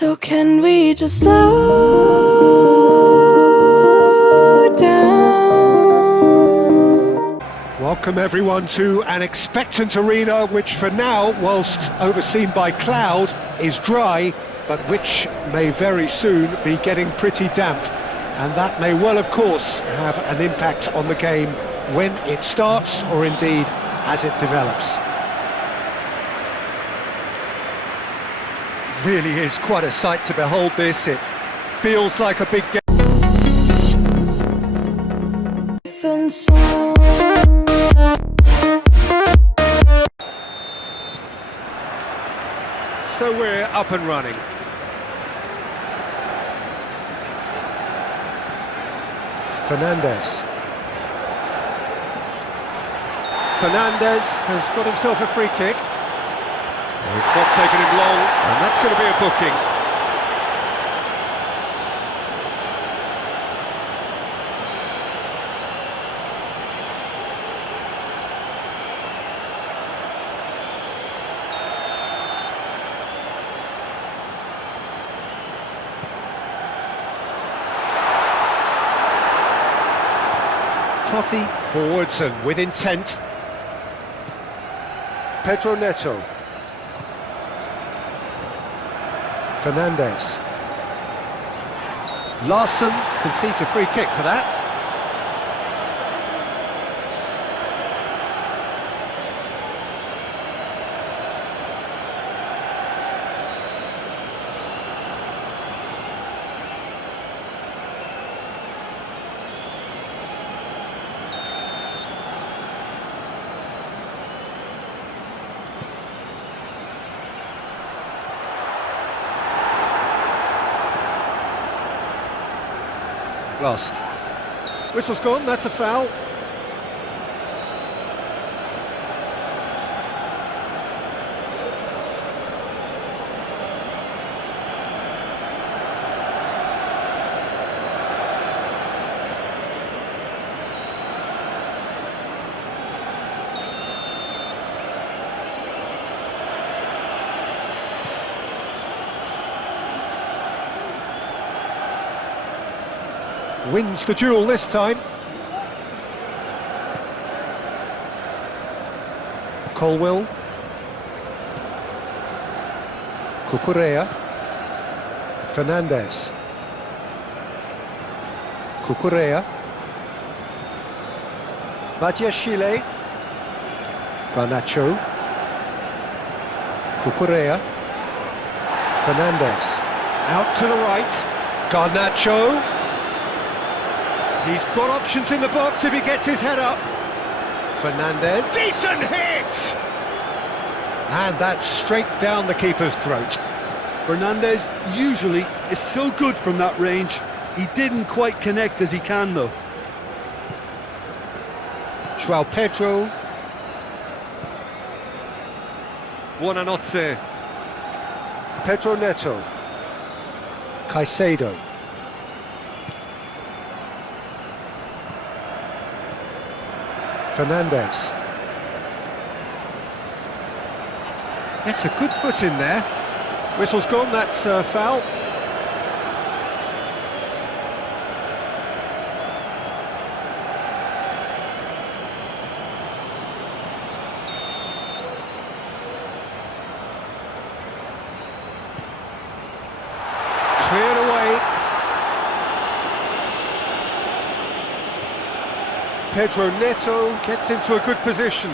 So can we just slow down? Welcome everyone to an expectant arena which for now, whilst overseen by cloud, is dry, but which may very soon be getting pretty damp. And that may well, of course, have an impact on the game when it starts, or indeed as it develops. Really is quite a sight to behold this. It feels like a big game. So we're up and running. Fernandes has got himself a free kick. It's not taken him long, and that's going to be a booking. Totti forwards and with intent. Pedro Neto. Fernandes. Larsen concedes a free kick for that. Lost. Whistle's gone, that's a foul. Wins the duel this time. Colwill. Cucurella. Fernandes. Cucurella. Badiashile. Garnacho. Cucurella. Fernandes. Out to the right. Garnacho. He's got options in the box if he gets his head up. Fernandes. Decent hit! And that's straight down the keeper's throat. Fernandes usually is so good from that range. He didn't quite connect as he can, though. João Pedro. Buonanotte. Pedro Neto. Caicedo. Fernandes. Gets a good foot in there. Whistle's gone, that's a foul. Cleared away. Pedro Neto gets into a good position.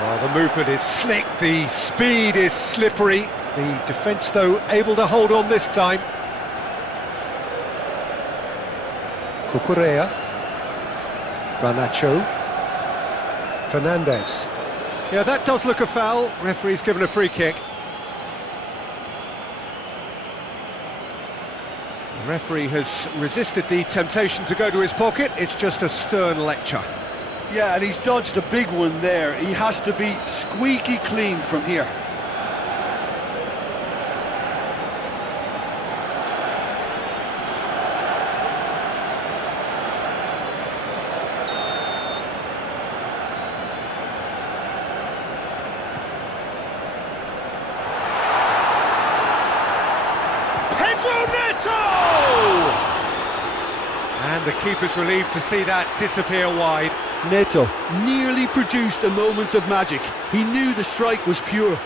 Oh, the movement is slick, the speed is slippery. The defence, though, able to hold on this time. Cucurella. Garnacho. Fernandes. Yeah, that does look a foul. Referee's given a free kick. The referee has resisted the temptation to go to his pocket. It's just a stern lecture. Yeah, and he's dodged a big one there. He has to be squeaky clean from here. Pedro Neto! And the keeper's relieved to see that disappear wide. Neto nearly produced a moment of magic. He knew the strike was pure.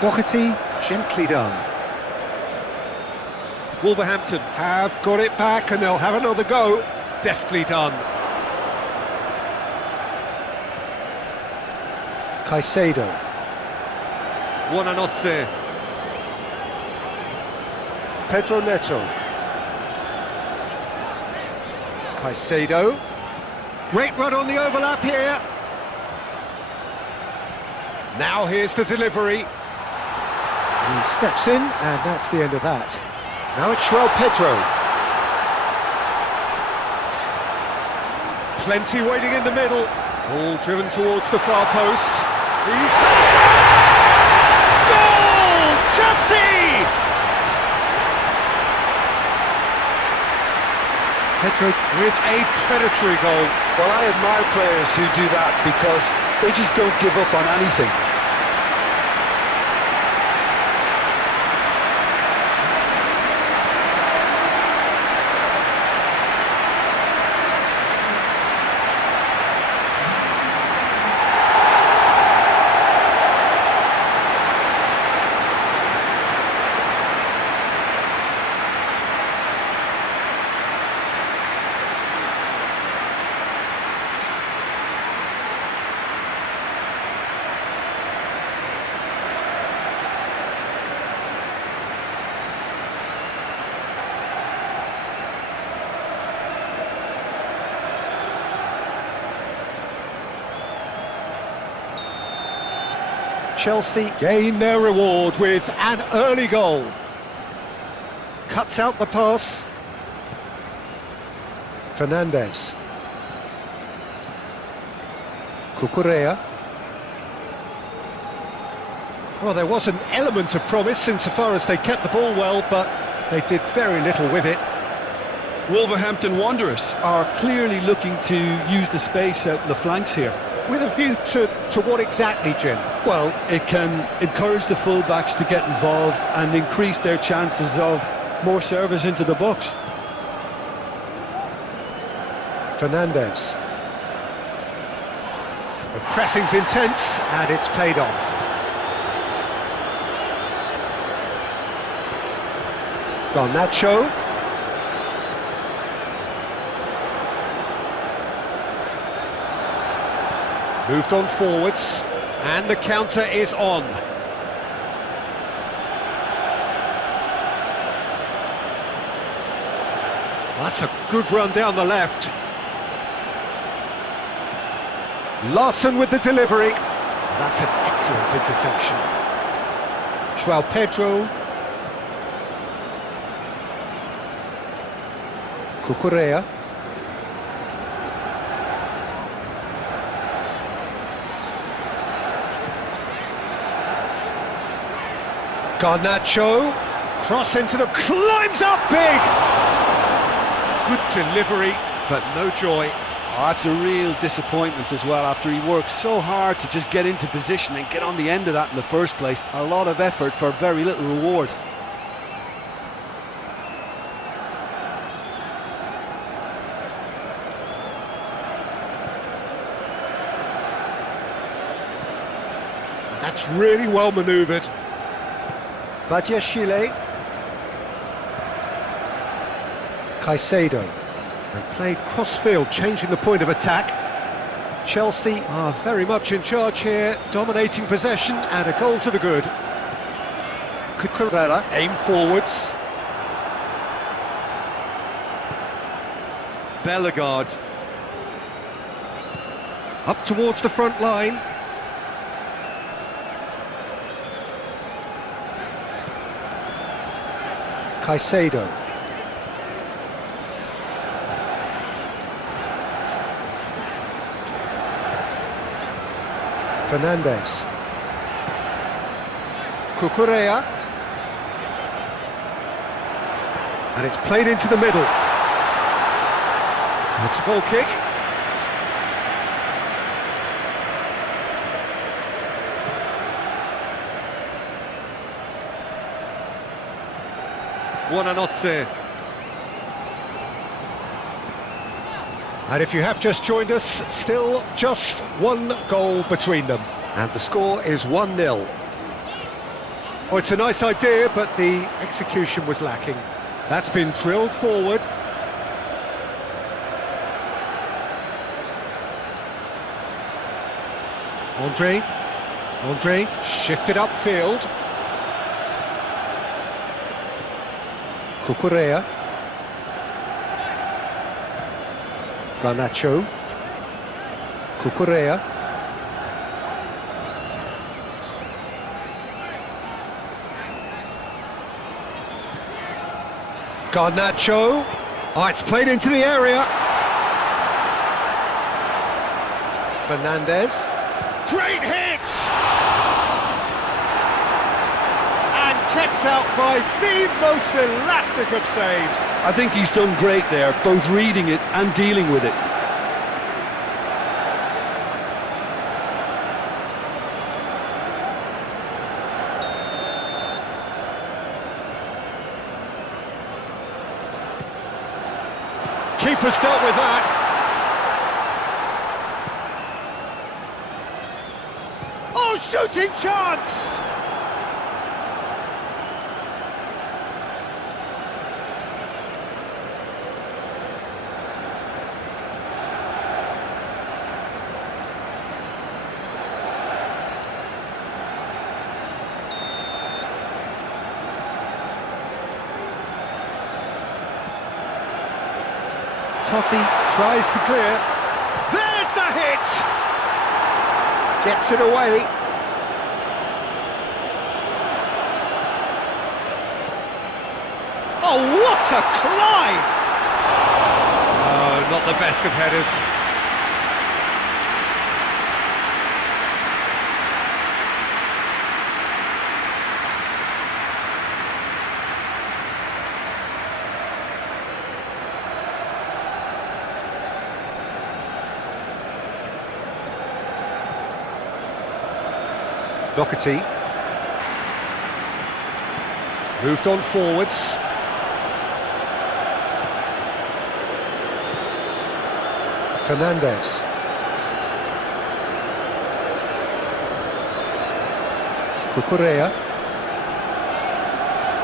Doherty, gently done. Wolverhampton have got it back and they'll have another go. Deftly done. Caicedo. Buonanotte. Pedro Neto. Caicedo. Great run on the overlap here. Now here's the delivery. He steps in, and that's the end of that. Now it's João Pedro. Plenty waiting in the middle. All driven towards the far post. He's had a shot! Goal! Chelsea! Pedro with a predatory goal. Well, I admire players who do that because they just don't give up on anything. Chelsea gain their reward with an early goal. Cuts out the pass. Fernandes. Cucurella. Well, there was an element of promise insofar as they kept the ball well, but they did very little with it. Wolverhampton Wanderers are clearly looking to use the space out in the flanks here. With a view to what exactly, Jim? Well, it can encourage the full-backs to get involved and increase their chances of more service into the box. Fernandes. The pressing's intense and it's paid off. Garnacho. Moved on forwards, and the counter is on. That's a good run down the left. Larsen with the delivery. That's an excellent interception. João Pedro. Cucurella. Garnacho, cross into the, climbs up big! Good delivery, but no joy. Oh, that's a real disappointment as well, after he worked so hard to just get into position and get on the end of that in the first place. A lot of effort for very little reward. That's really well manoeuvred. Badiashile. Caicedo. And played cross-field, changing the point of attack. Chelsea are very much in charge here, dominating possession and a goal to the good. Cucurella, aim forwards. Bellegarde. Up towards the front line. Caicedo. Fernandes. Cucurella. And it's played into the middle. A It's a goal kick. Buonanotte. And if you have just joined us, still just one goal between them. And the score is 1-0. Oh, it's a nice idea, but the execution was lacking. That's been drilled forward. Andre shifted upfield. Cucurella. Garnacho. Cucurella. Garnacho. Oh, it's played into the area. Fernandez. Great hit! And kept out by the most elastic of saves. I think he's done great there, both reading it and dealing with it. Keeper's dealt with that. Oh, shooting chance! Totti tries to clear. There's the hit! Gets it away. Oh, what a climb! Oh, not the best of headers. Doherty. Moved on forwards. Fernandez. Cucurella.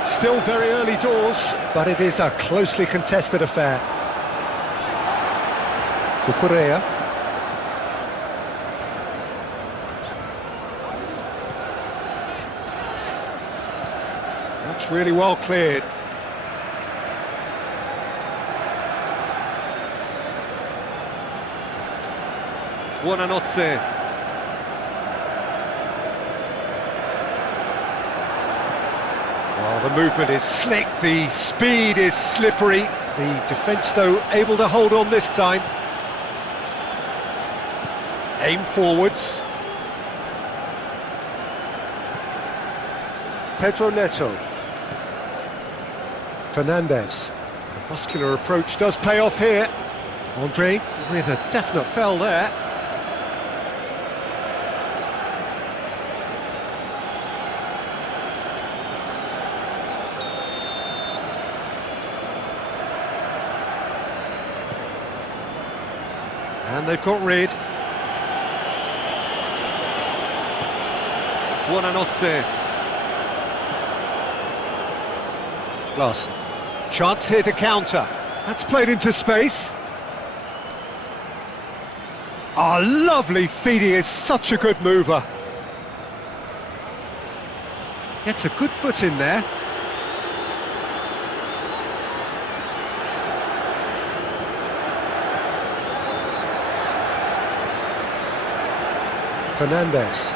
Still very early doors, but it is a closely contested affair. Cucurella. That's really well cleared. Buonanotte. Well, the movement is slick, the speed is slippery. The defence, though, able to hold on this time. Aim forwards. Pedro Neto. Fernandez. The muscular approach does pay off here. Andre with a definite fell there. And they've got rid. Buonanotte. Larsen. Chance here to counter. That's played into space. Oh, lovely feed. He is such a good mover. Gets a good foot in there. Fernandez.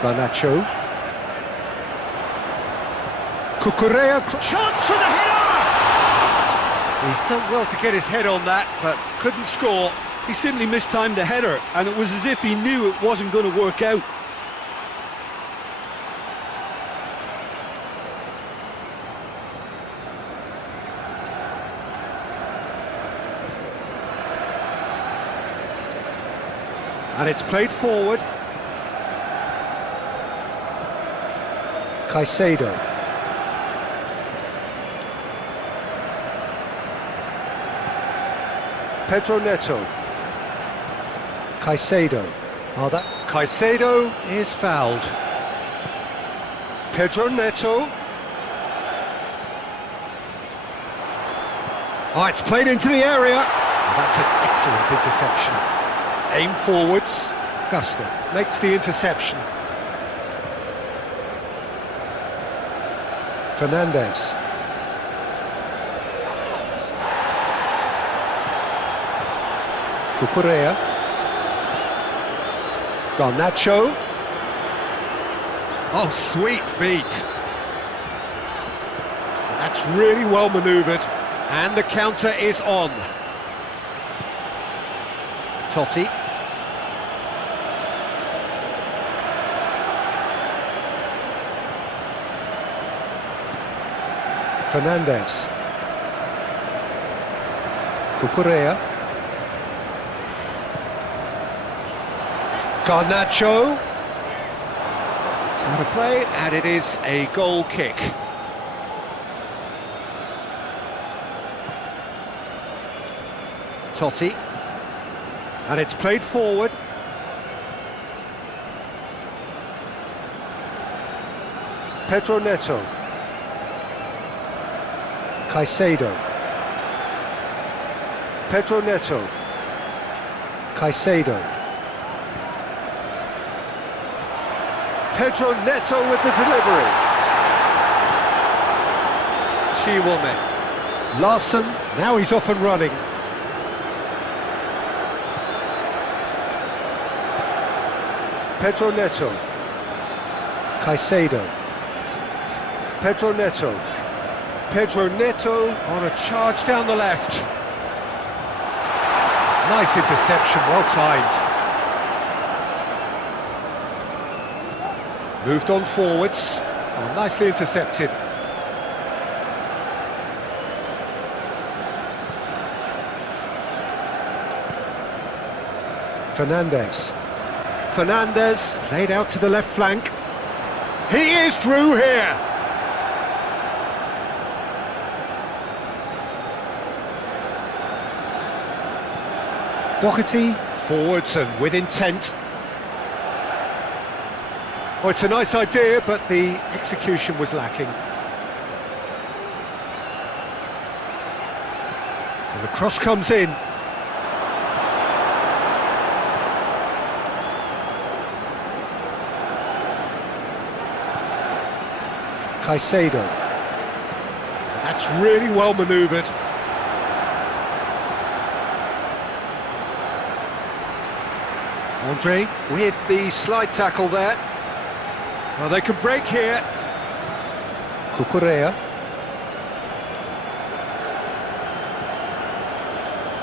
Garnacho. Cucurella. Chance for the header! He's done well to get his head on that, but couldn't score. He simply mistimed the header, and it was as if he knew it wasn't going to work out. And it's played forward. Caicedo. Pedro Neto. Caicedo. Oh, that Caicedo is fouled. Pedro Neto. Oh, it's played into the area. Oh, that's an excellent interception. Aim forwards. Gusto makes the interception. Fernandes. Cucurella. Garnacho. Oh, sweet feet. And that's really well manoeuvred. And the counter is on. Totti. Fernandes. Cucurella. Garnacho. It's out of play, and it is a goal kick. Totti. And it's played forward. Pedro Neto. Caicedo. Pedro Neto. Caicedo. Pedro Neto with the delivery. Chiwome. Larsen, now he's off and running. Pedro Neto. Caicedo. Pedro Neto. Pedro Neto on a charge down the left. Nice interception, well timed. Moved on forwards. Oh, nicely intercepted. Fernandes. Fernandes laid out to the left flank. He is through here. Doherty forwards and with intent. Oh, it's a nice idea, but the execution was lacking. And the cross comes in. Caicedo. That's really well manoeuvred. Andre with the slide tackle there. Well, they can break here. Cucurella.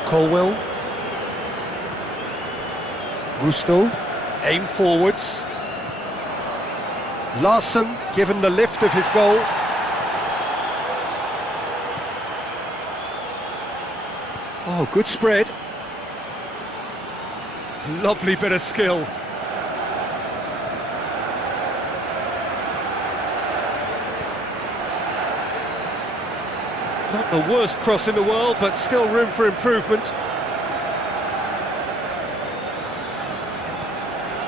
Colwell. Gusto. Aim forwards. Larsen given the lift of his goal. Oh, good spread. Lovely bit of skill. Not the worst cross in the world, but still room for improvement.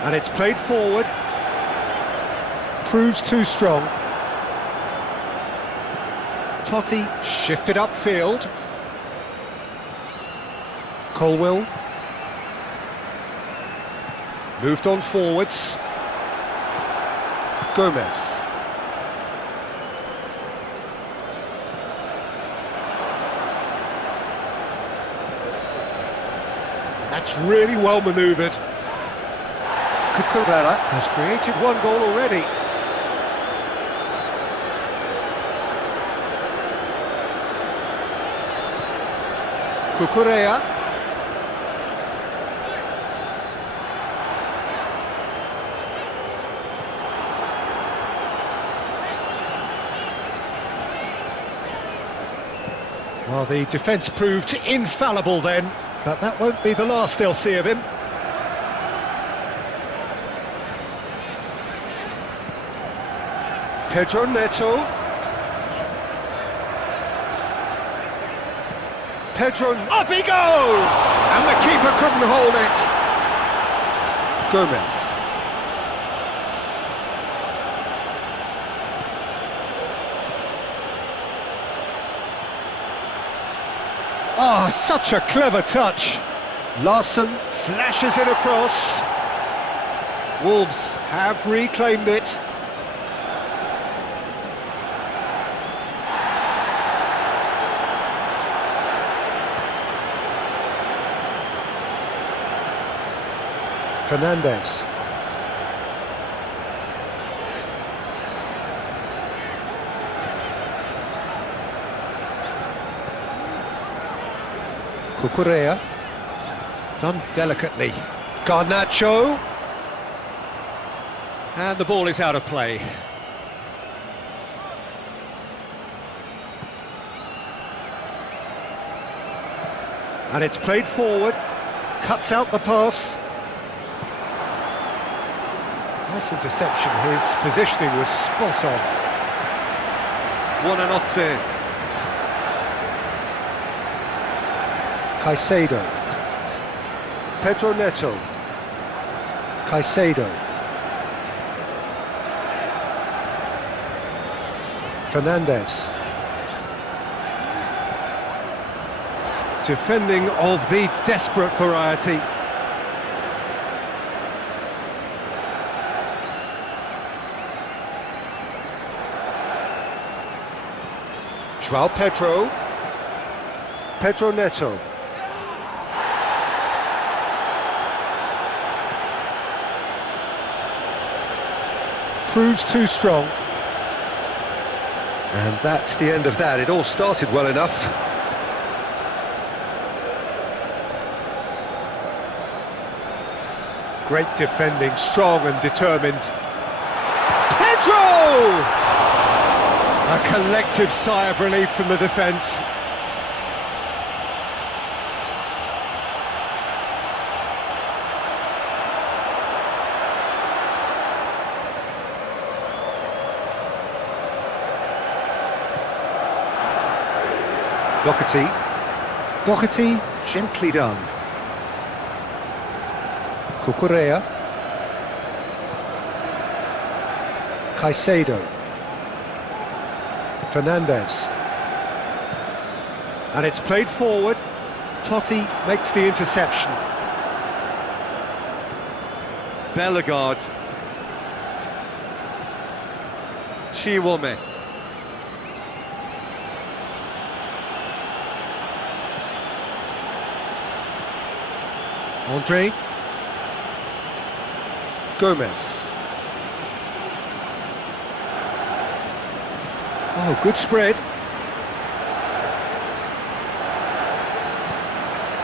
And it's played forward. Proves too strong. Totti shifted upfield. Colwell. Moved on forwards. Gomez. That's really well manoeuvred. Cucurella has created one goal already. Cucurella. Well, the defence proved infallible then, but that won't be the last they'll see of him. Pedro Neto. Pedro, up he goes! And the keeper couldn't hold it. Gomez. Oh, such a clever touch. Larsen flashes it across. Wolves have reclaimed it. Fernandez. Cucurella. Done delicately. Garnacho. And the ball is out of play. And it's played forward. Cuts out the pass. Nice interception, his positioning was spot on. Buonanotte. Caicedo. Pedro Neto. Caicedo. Fernandez. Defending of the desperate variety. João Pedro. Pedro Neto. Proves too strong. And that's the end of that. It all started well enough. Great defending, strong and determined. Pedro! A collective sigh of relief from the defence. Doherty, gently done. Cucurella. Caicedo. Fernandez. And it's played forward. Totti makes the interception. Bellegarde. Chiwome. Andre. Gomez. Oh, good spread.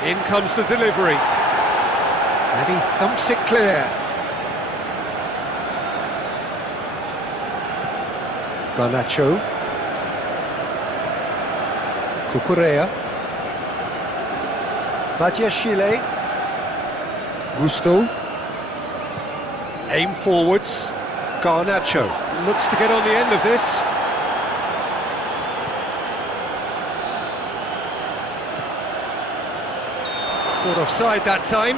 In comes the delivery. And he thumps it clear. Garnacho. Cucurella. Badiashile. Gusto. Aim forwards. Garnacho looks to get on the end of this. Scored offside that time.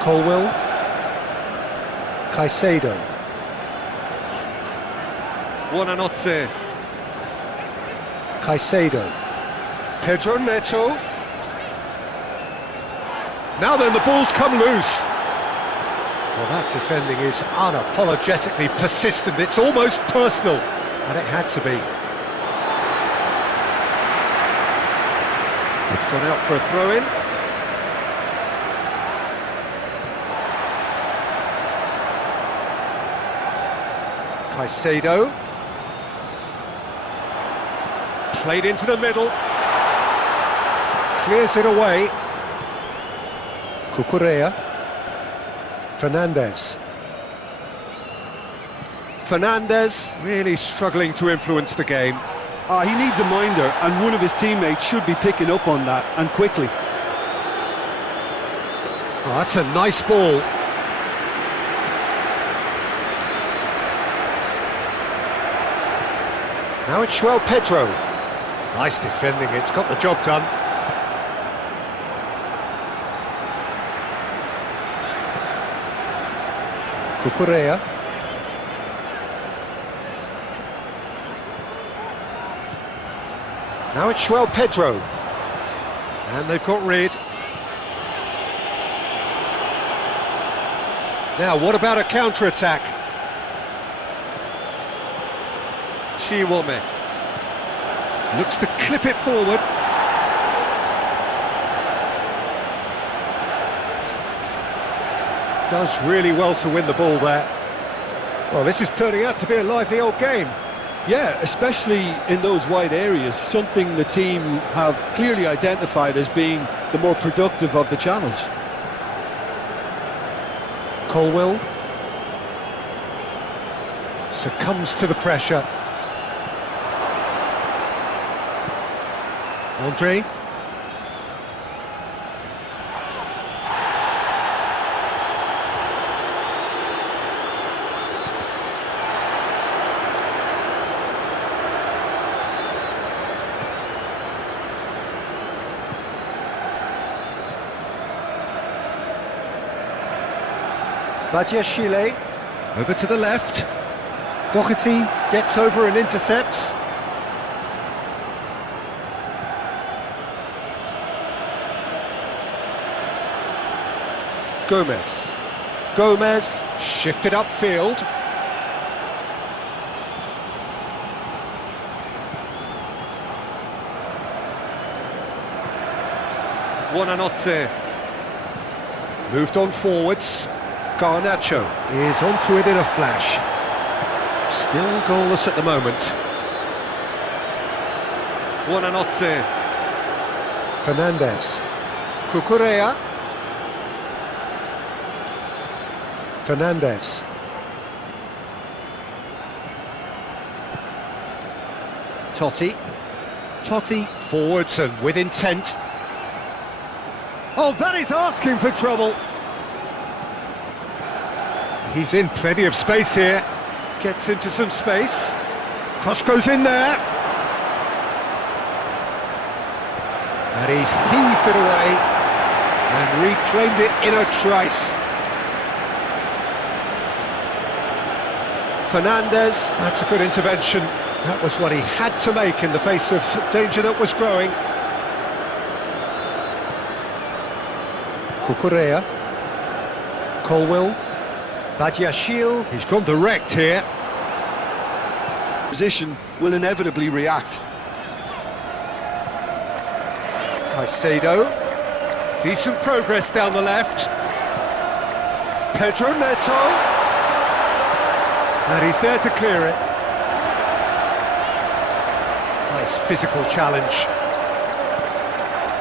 Colwell. Caicedo. Buonanotte. Caicedo. Pedro Neto. Now then, the ball's come loose. Well, that defending is unapologetically persistent. It's almost personal, and it had to be. It's gone out for a throw-in. Caicedo. Played into the middle. Clears it away. Cucurella. Fernandez. Fernandes really struggling to influence the game. He needs a minder, and one of his teammates should be picking up on that, and quickly. Oh, that's a nice ball. Now it's João Pedro. Nice defending, it's got the job done. Cucurella. Now it's João Pedro. And they've got rid. Now, what about a counter-attack? Chiwome. Looks to clip it forward. Does really well to win the ball there. Well, this is turning out to be a lively old game. Yeah, especially in those wide areas, something the team have clearly identified as being the more productive of the channels. Colwell succumbs to the pressure. Andre. Badiashile, over to the left. Doherty gets over and intercepts. Gomez shifted upfield. Buonanotte moved on forwards. Garnacho is onto it in a flash. Still goalless at the moment. Buonanotte. Fernandes. Cucurella. Fernandes. Totti forwards and with intent. Oh, that is asking for trouble. He's in plenty of space here. Gets into some space. Cross goes in there. And he's heaved it away and reclaimed it in a trice. Fernandes, that's a good intervention. That was what he had to make in the face of danger that was growing. Cucurella. Colwell. Badiashile, he's gone direct here. Position will inevitably react. Caicedo. Decent progress down the left. Pedro Neto. And he's there to clear it. Nice physical challenge.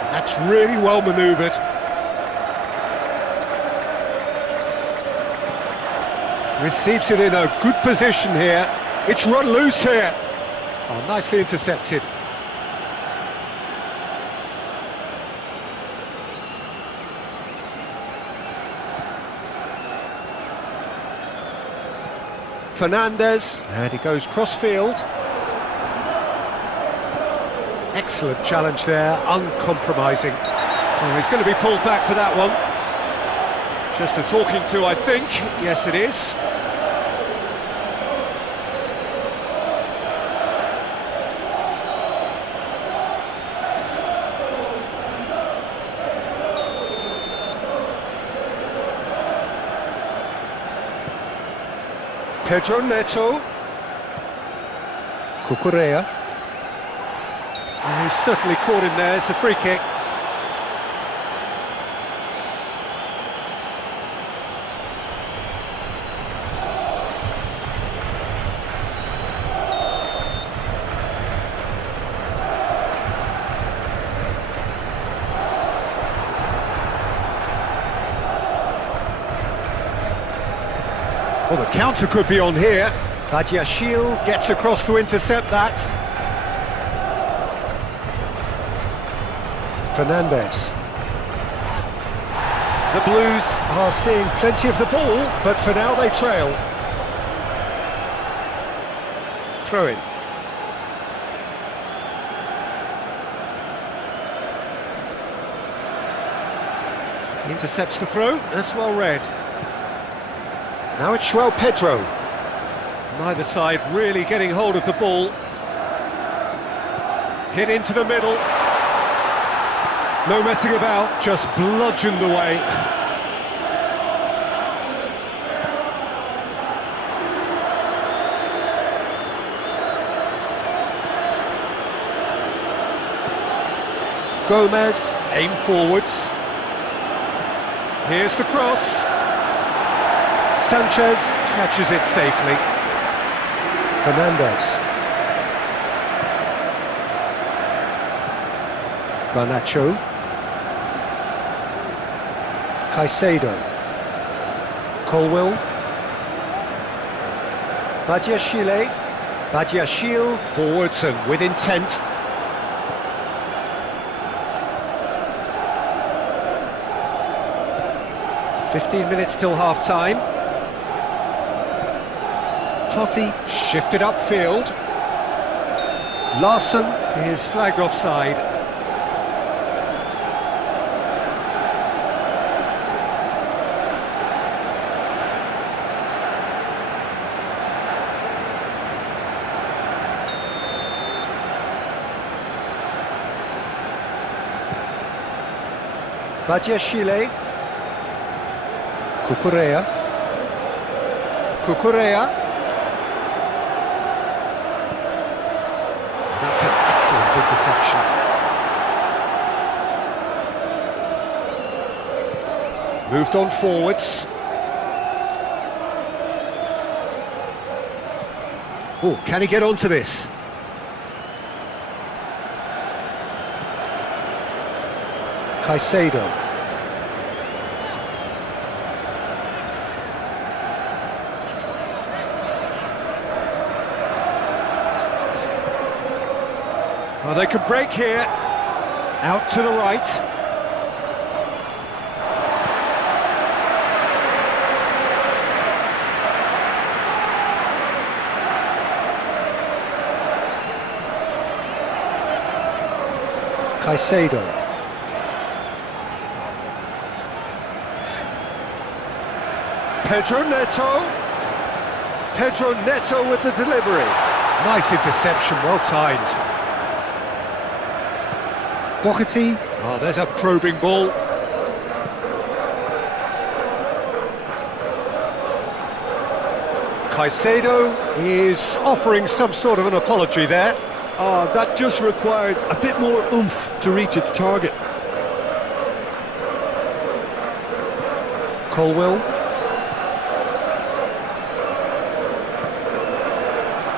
That's really well manoeuvred. Receives it in a good position here. It's run loose here. Oh, nicely intercepted. Fernandes, and he goes cross-field. Excellent challenge there, uncompromising. Oh, he's going to be pulled back for that one. Just a talking to, I think. Yes, it is. Pedro Neto. Cucurella. Oh, he's certainly caught him there. It's a free kick. Well, the counter could be on here. Badiashile gets across to intercept that. Fernandes. The Blues are seeing plenty of the ball, but for now they trail. Throw in. He intercepts the throw, that's well read. Now it's João Pedro. Neither side really getting hold of the ball. Hit into the middle. No messing about, just bludgeoned away. Gomez, aim forwards. Here's the cross. Sanchez catches it safely. Fernandes. Garnacho. Caicedo. Colwill. Badiashile. Badiashile forwards and with intent. "15 minutes till half-time. Totti shifted upfield. Larsen is flagged offside. Badiashile. Cucurella. Cucurella. That's an excellent interception. Moved on forwards. Oh, can he get onto this? Caicedo. Well, they could break here. Out to the right. Caicedo. Pedro Neto. Pedro Neto with the delivery. Nice interception, well timed. Doherty. Oh, there's a probing ball. Caicedo is offering some sort of an apology there. Oh, that just required a bit more oomph to reach its target. Colwill.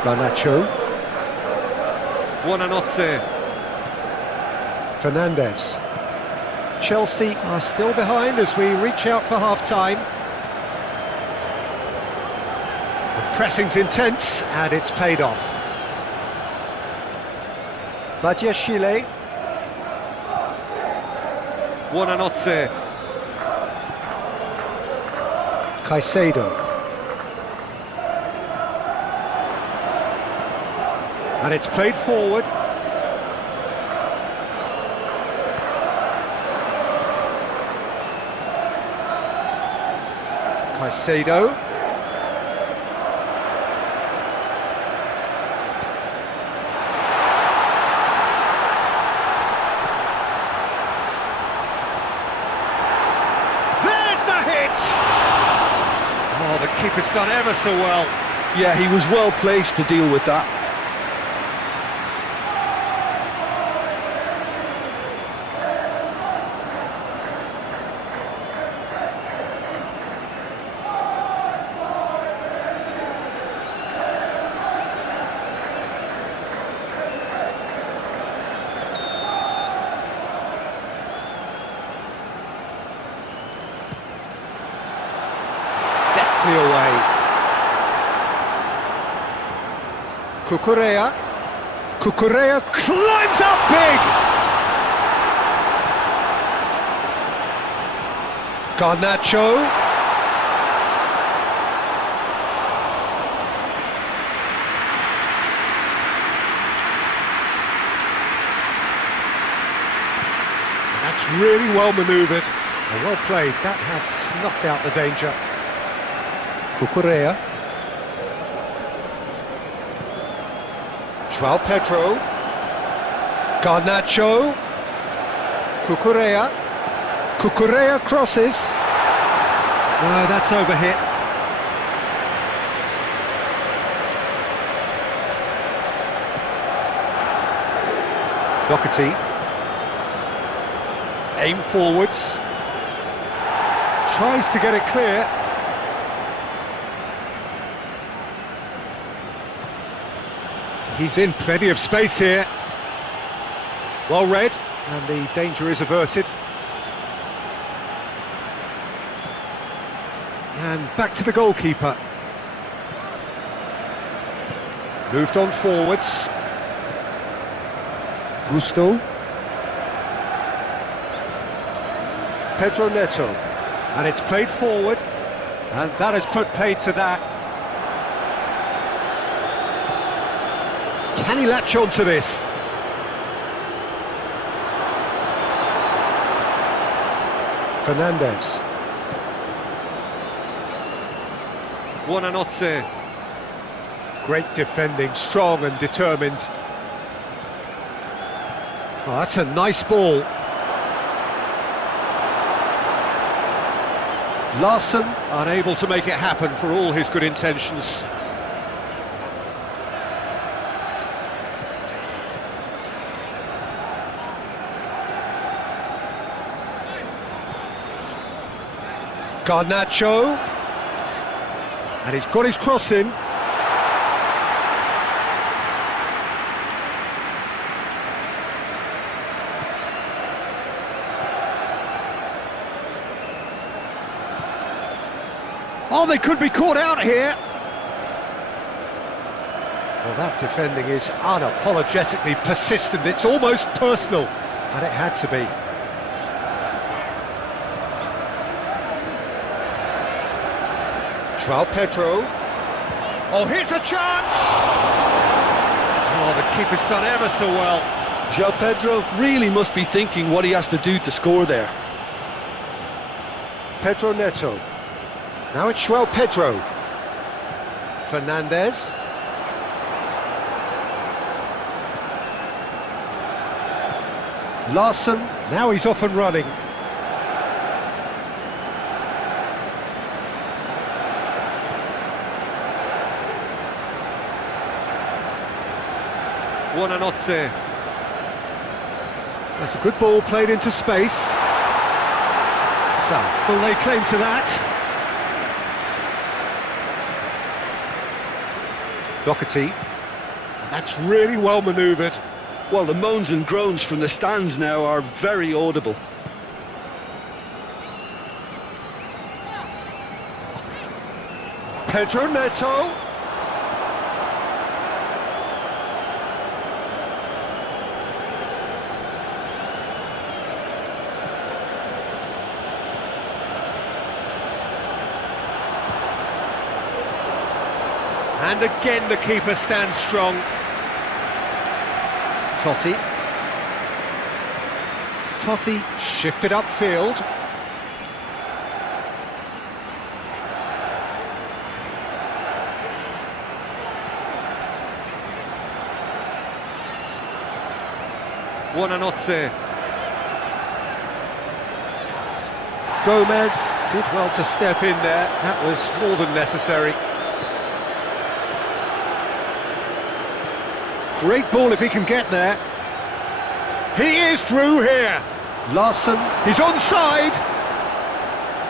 Garnacho. Buonanotte. Fernandes. Chelsea are still behind as we reach out for half-time. The pressing's intense and it's paid off. Badiashile. Buonanotte. Caicedo. And it's played forward. Caicedo. There's the hit! Oh, the keeper's done ever so well. Yeah, he was well placed to deal with that. Away. Cucurella. Cucurella climbs up big! Garnacho. That's really well manoeuvred and well played. That has snuffed out the danger. Cucurella. João Pedro. Garnacho. Cucurella. Cucurella crosses. No, that's overhit. Doherty. Aim forwards. Tries to get it clear. He's in plenty of space here. Well read, and the danger is averted. And back to the goalkeeper. Moved on forwards. Gusto. Pedro Neto. And it's played forward. And that has put paid to that. Can he latch on to this? Fernandez. Buonanotte. Great defending, strong and determined. Oh, that's a nice ball. Larsen unable to make it happen for all his good intentions. Garnacho. And he's got his cross in. Oh, they could be caught out here. Well, that defending is unapologetically persistent. It's almost personal, and it had to be. João Pedro. Oh, here's a chance! Oh, the keeper's done ever so well. João Pedro really must be thinking what he has to do to score there. Pedro Neto. Now it's João Pedro. Fernandez. Larsen. Now he's off and running. Buonanotte. That's a good ball played into space. So, will they claim to that? Doherty. That's really well manoeuvred. Well, the moans and groans from the stands now are very audible. Pedro Neto. And again the keeper stands strong. Totti. Totti shifted upfield. Buonanotte. Gomez did well to step in there. That was more than necessary. Great ball if he can get there. He is through here. Larsen, he's onside.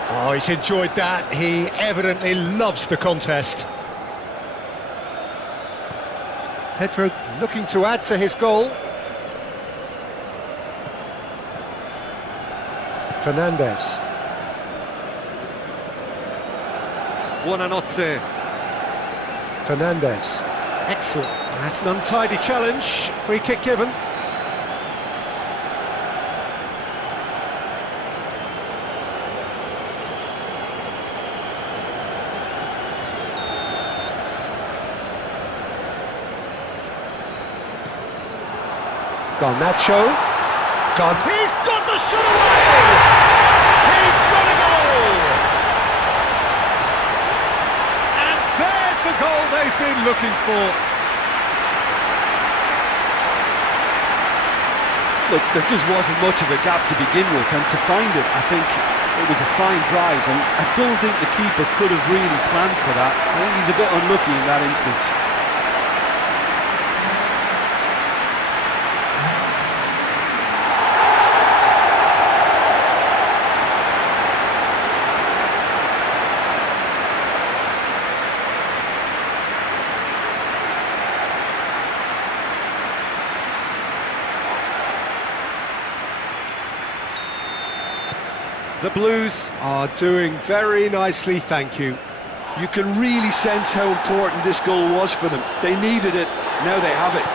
Oh, he's enjoyed that. He evidently loves the contest. Pedro looking to add to his goal. Fernandez. Buonanotte. Fernandez. Excellent. That's an untidy challenge. Free kick given. Garnacho. He's got the shot away! He's got a goal! And there's the goal they've been looking for. Look, there just wasn't much of a gap to begin with, and to find it, I think it was a fine drive, and I don't think the keeper could have really planned for that. I think he's a bit unlucky in that instance. The Blues are doing very nicely, thank you. You can really sense how important this goal was for them. They needed it, now they have it.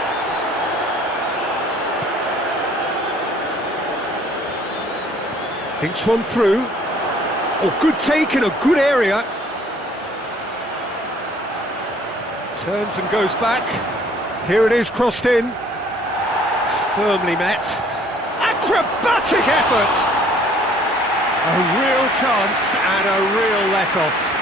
Thinks one through. Oh, good take in a good area. Turns and goes back. Here it is, crossed in. Firmly met. Acrobatic effort! A real chance and a real let-off.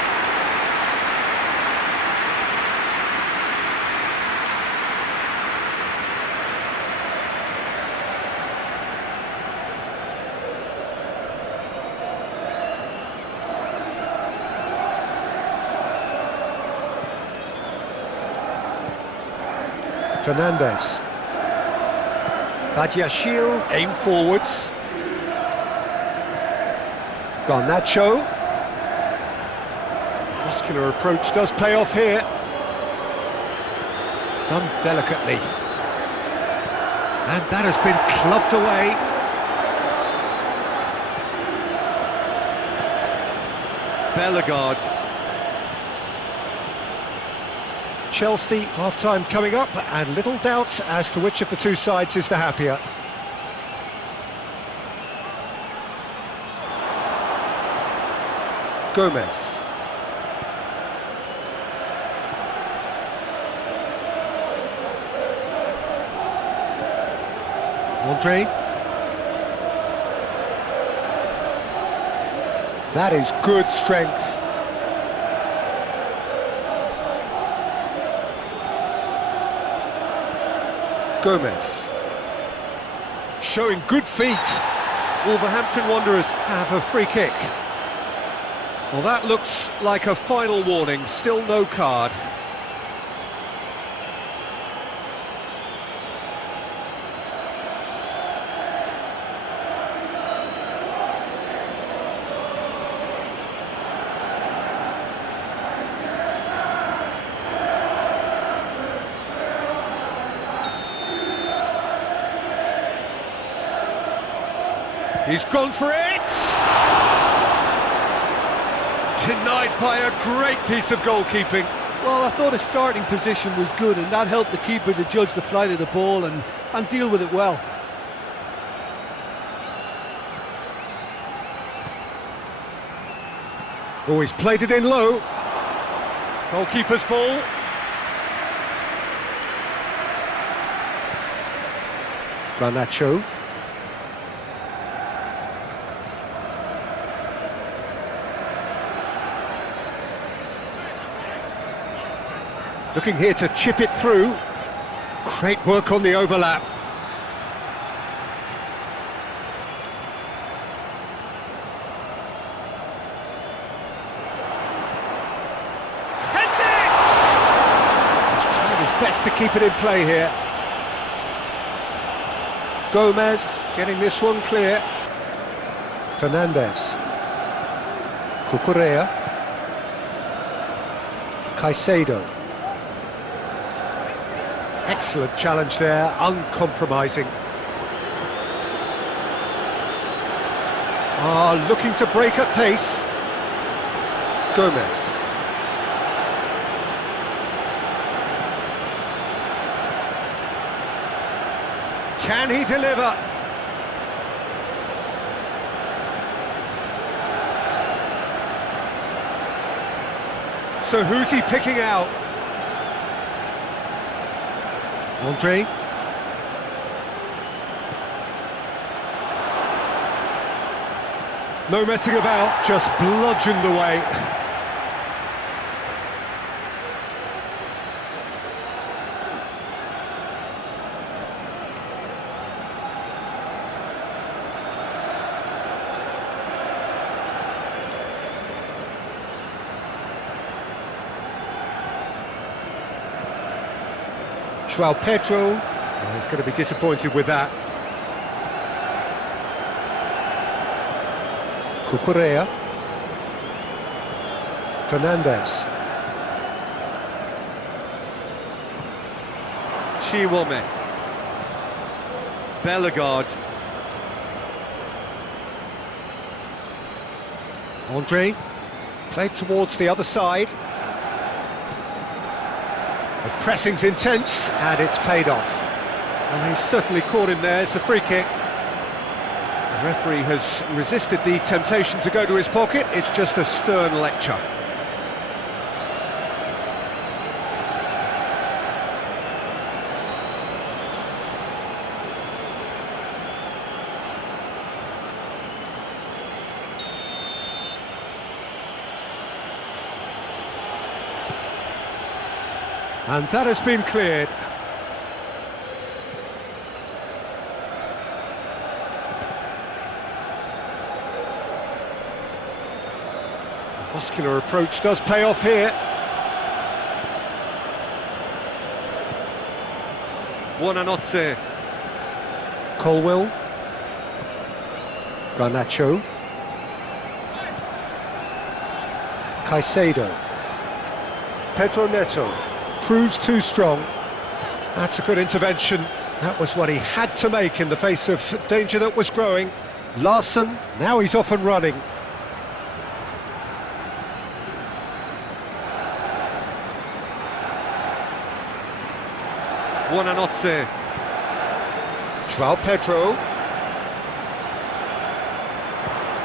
Fernandez. Badiashile, aim forwards. Garnacho. Muscular approach does pay off here. Done delicately. And that has been clubbed away. Bellegarde. Chelsea, half-time coming up, and little doubt as to which of the two sides is the happier. Gomez. Andre. That is good strength. Gomez. Showing good feet. Wolverhampton Wanderers have a free kick. Well, that looks like a final warning, still no card. He's gone for it! Denied by a great piece of goalkeeping. Well, I thought his starting position was good, and that helped the keeper to judge the flight of the ball and deal with it well. Oh, he's played it in low. Goalkeeper's ball. Garnacho. Looking here to chip it through. Great work on the overlap. Heads it! He's trying his best to keep it in play here. Gomez getting this one clear. Fernandez. Cucurella. Caicedo. Excellent challenge there, uncompromising. Looking to break at pace. Gomez. Can he deliver? So who's he picking out? Andre. No messing about, just bludgeoned away. João Pedro, well, he's going to be disappointed with that. Cucurella. Fernandez. Chiwome. Bellegarde. Andre. Played towards the other side. The pressing's intense, and it's paid off. And he's certainly caught him there. It's a free kick. The referee has resisted the temptation to go to his pocket. It's just a stern lecture. And that has been cleared. The muscular approach does pay off here. Buonanotte. Colwell. Garnacho. Caicedo. Pedro Neto. Proves too strong. That's a good intervention. That was what he had to make in the face of danger that was growing. Larsen, now he's off and running. Buonanotte. João Pedro.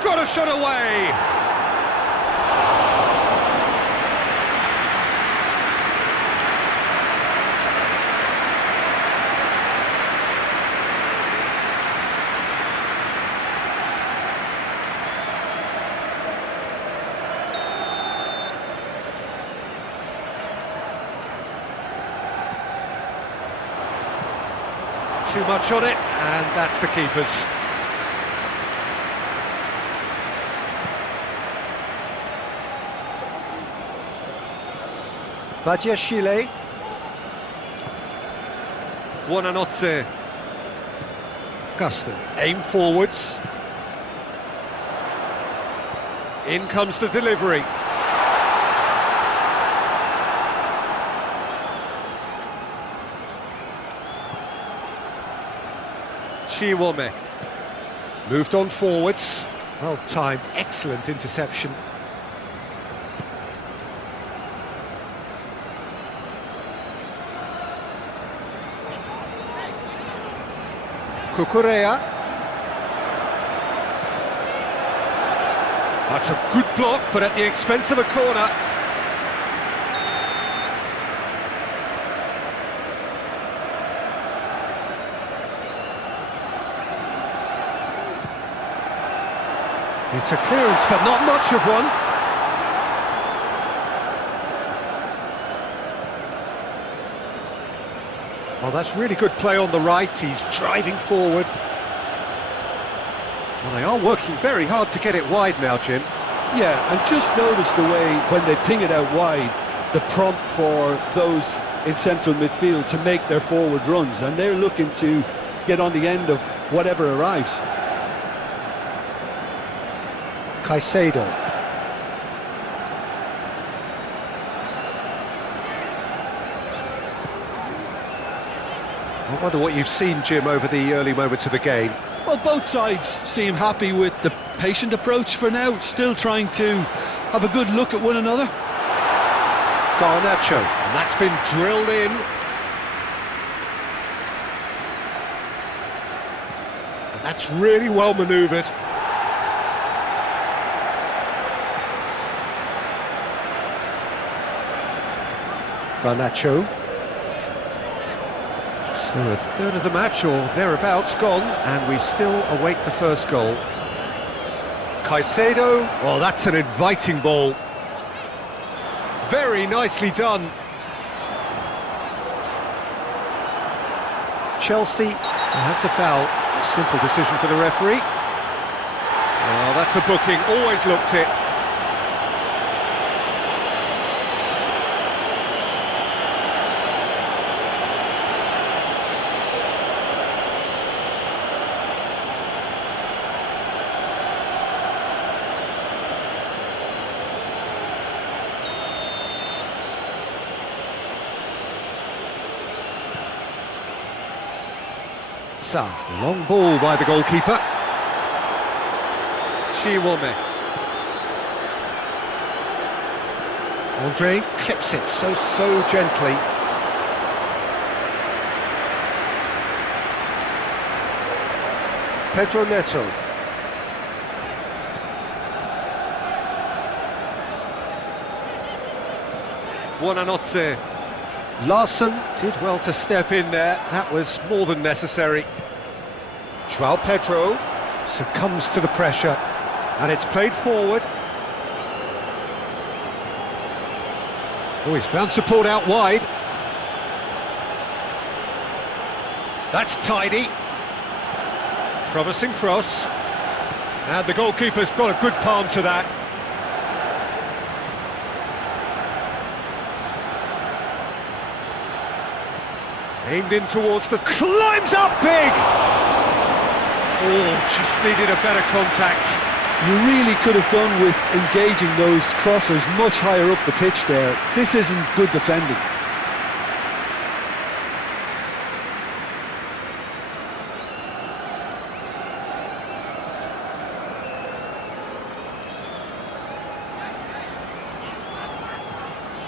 Got a shot away! Too much on it, and that's the keeper's. Badiashile. Buonanotte. Gusto. Aim forwards. In comes the delivery. Chiwome. Moved on forwards. Well timed, excellent interception. Cucurella. That's a good block, but at the expense of a corner. It's a clearance, but not much of one. Well, that's really good play on the right. He's driving forward. Well, they are working very hard to get it wide now, Jim. Yeah, and just notice the way, when they ping it out wide, the prompt for those in central midfield to make their forward runs, and they're looking to get on the end of whatever arrives. Caicedo. I wonder what you've seen, Jim, over the early moments of the game. Well, both sides seem happy with the patient approach for now, still trying to have a good look at one another. Garnacho, and that's been drilled in. That's really well manoeuvred. Garnacho. So a third of the match or thereabouts gone, and we still await the first goal. Caicedo, well, that's an inviting ball. Very nicely done. Chelsea, that's a foul. Simple decision for the referee. Oh, that's a booking, always looked it. Long ball by the goalkeeper. Chiwome. Andre clips it so gently. Pedro Neto. Buonanotte. Larsen did well to step in there. That was more than necessary. João Pedro succumbs to the pressure, and it's played forward. Oh, he's found support out wide. That's tidy. Promising cross. And the goalkeeper's got a good palm to that. Aimed in towards the... climbs up big! Oh, just needed a better contact. You really could have done with engaging those crossers much higher up the pitch there. This isn't good defending.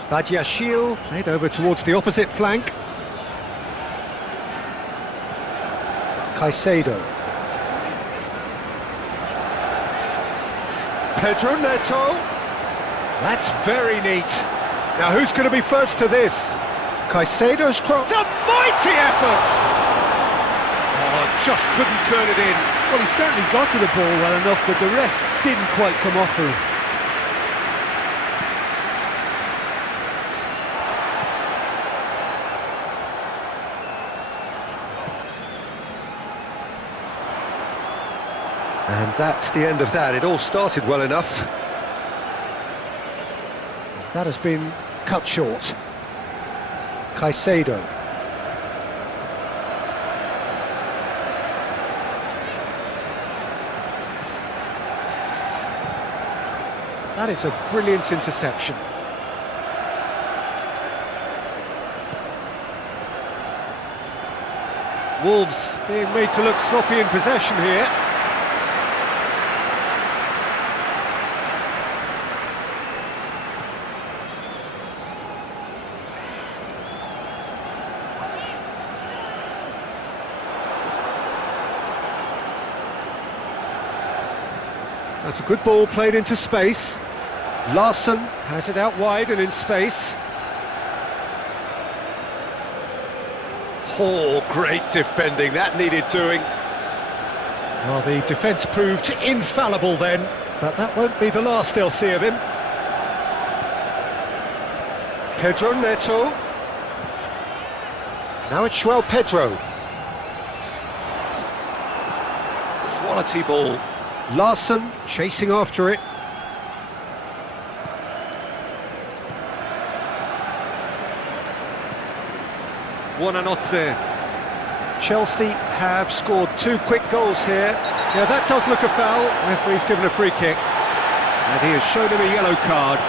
Badiashile played over towards the opposite flank. Caicedo. Pedro Neto. That's very neat. Now who's going to be first to this? Caicedo's cross. It's a mighty effort! Oh, just couldn't turn it in. Well, he certainly got to the ball well enough, but the rest didn't quite come off for him. And that's the end of that. It all started well enough. That has been cut short. Caicedo. That is a brilliant interception. Wolves being made to look sloppy in possession here. That's a good ball played into space. Larsen has it out wide and in space. Oh, great defending, that needed doing. Well, the defence proved infallible then, but that won't be the last they'll see of him. Pedro Neto. Now it's João Pedro. Quality ball. Larsen chasing after it. Buonanotte. Chelsea have scored 2 quick goals here. Yeah, that does look a foul. The referee's given a free kick. And he has shown him a yellow card.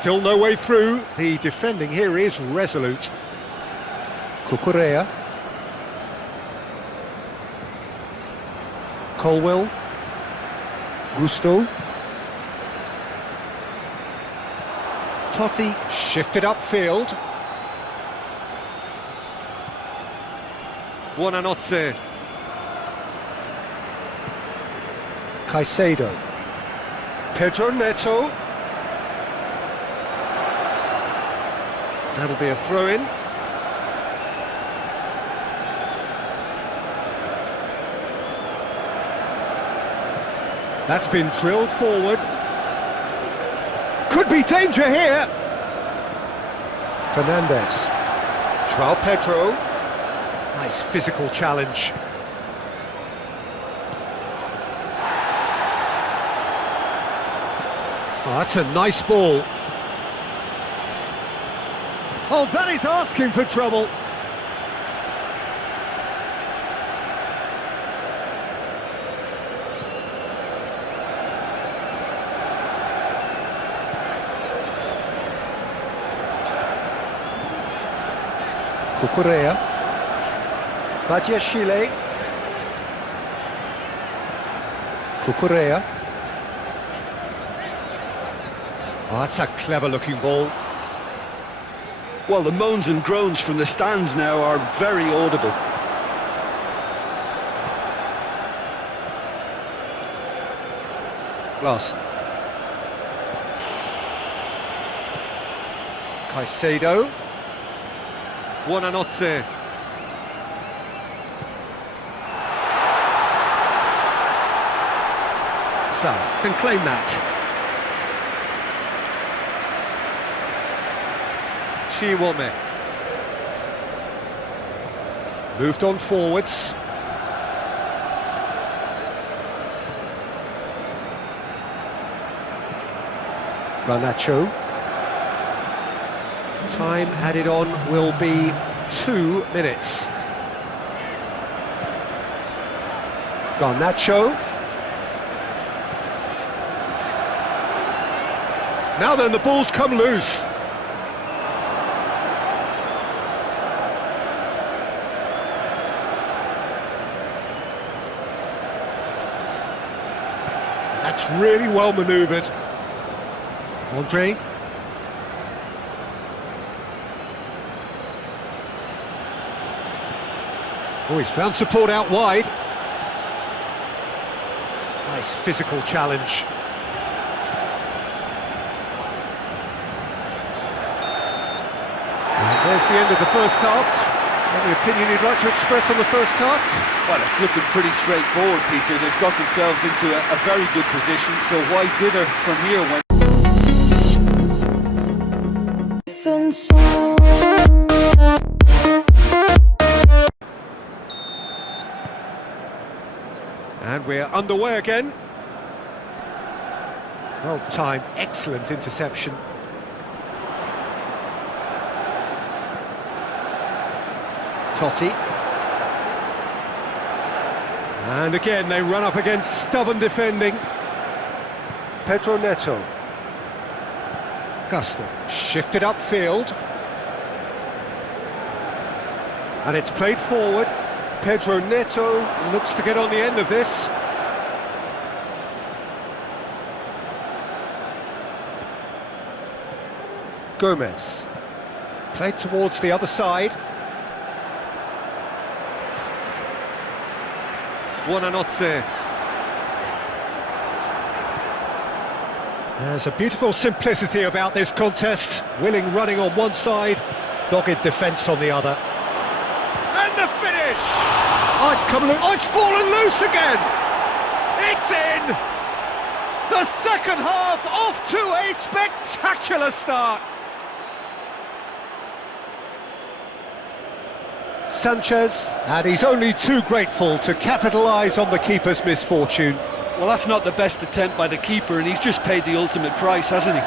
Still no way through. The defending here is resolute. Cucurella. Colwell. Gusto. Totti shifted upfield. Buonanotte. Caicedo. Pedro Neto. That'll be a throw-in. That's been drilled forward. Could be danger here. Fernandes. João Pedro. Nice physical challenge. Oh, that's a nice ball. Oh, that is asking for trouble. Cucurella. Badiashile. Cucurella. Oh, that's a clever-looking ball. Well, the moans and groans from the stands now are very audible. Lost. Caicedo. Buonanotte. Salah can claim that. Chiwome. Moved on forwards. Garnacho. Time added on will be 2 minutes. Garnacho. Now then, the ball's come loose. That's really well manoeuvred. Andre. Oh, he's found support out wide. Nice physical challenge. And there's the end of the first half. Any opinion you'd like to express on the first half? Well, it's looking pretty straightforward, Peter. They've got themselves into a very good position, so why dither from here when... And we're underway again. Well timed, excellent interception. Totti. And again they run up against stubborn defending. Pedro Neto. Gusto. Shifted upfield. And it's played forward. Pedro Neto looks to get on the end of this. Gomez. Played towards the other side. Buonanotte. There's a beautiful simplicity about this contest. Willing running on one side, dogged defence on the other. And the finish! Oh, it's come loose. Oh, it's fallen loose again! It's in! The second half off to a spectacular start. Sanchez, and he's only too grateful to capitalise on the keeper's misfortune. Well, that's not the best attempt by the keeper, and he's just paid the ultimate price, hasn't he?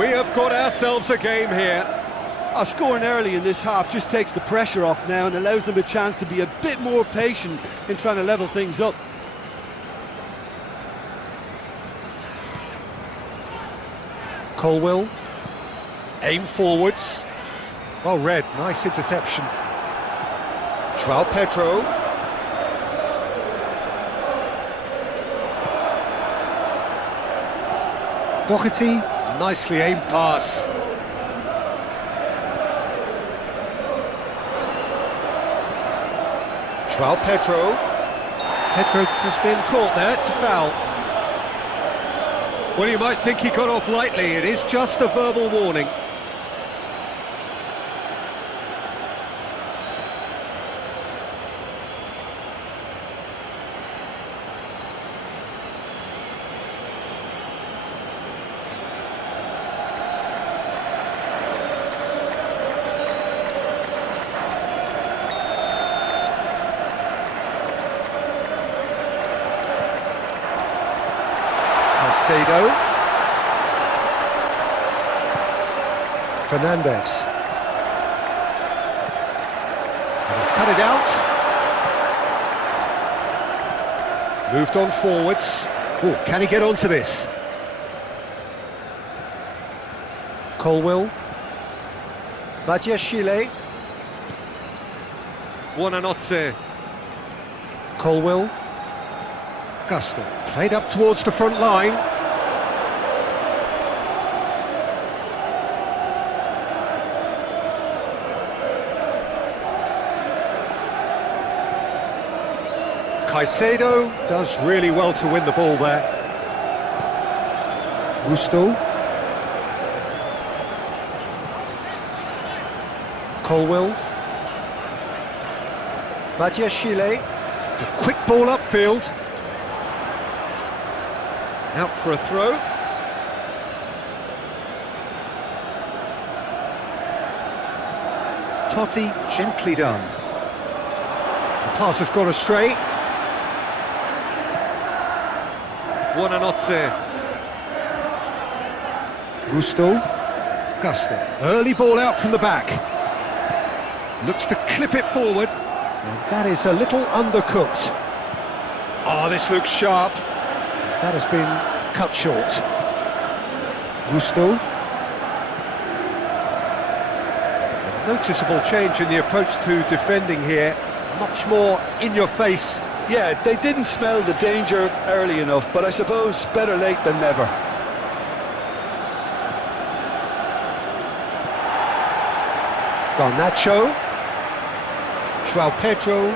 We have got ourselves a game here. Scoring early in this half just takes the pressure off now and allows them a chance to be a bit more patient in trying to level things up. Colwill, aim forwards. Well read, nice interception. João Pedro. Doherty, nicely aimed pass. João Pedro. Pedro has been caught there, it's a foul. Well, you might think he got off lightly, it is just a verbal warning. Fernandez. And he's cut it out. Moved on forwards. Oh, can he get onto this? Colwill. Badiashile. Buonanotte. Colwill. Gusto. Played up towards the front line. Caicedo does really well to win the ball there. Gusto. Colwill. Badiashile. It's a quick ball upfield. Out for a throw. Totti, gently done. The pass has gone astray. Buonanotte. Gusto. Early ball out from the back. Looks to clip it forward. And that is a little undercooked. Oh, this looks sharp. That has been cut short. Gusto. A noticeable change in the approach to defending here. Much more in your face. Yeah, they didn't smell the danger early enough, but I suppose better late than never. Garnacho. João Pedro.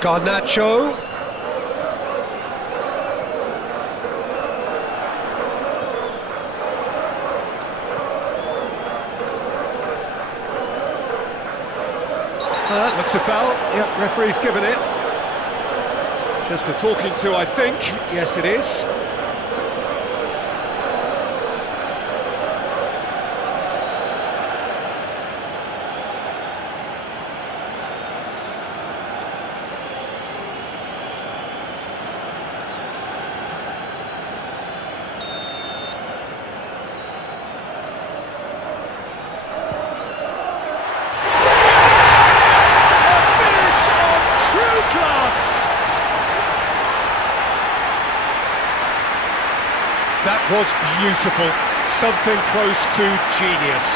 Garnacho. That looks a foul. Yep, referee's given it. Just a talking to, I think. Yes, it is. That was beautiful, something close to genius.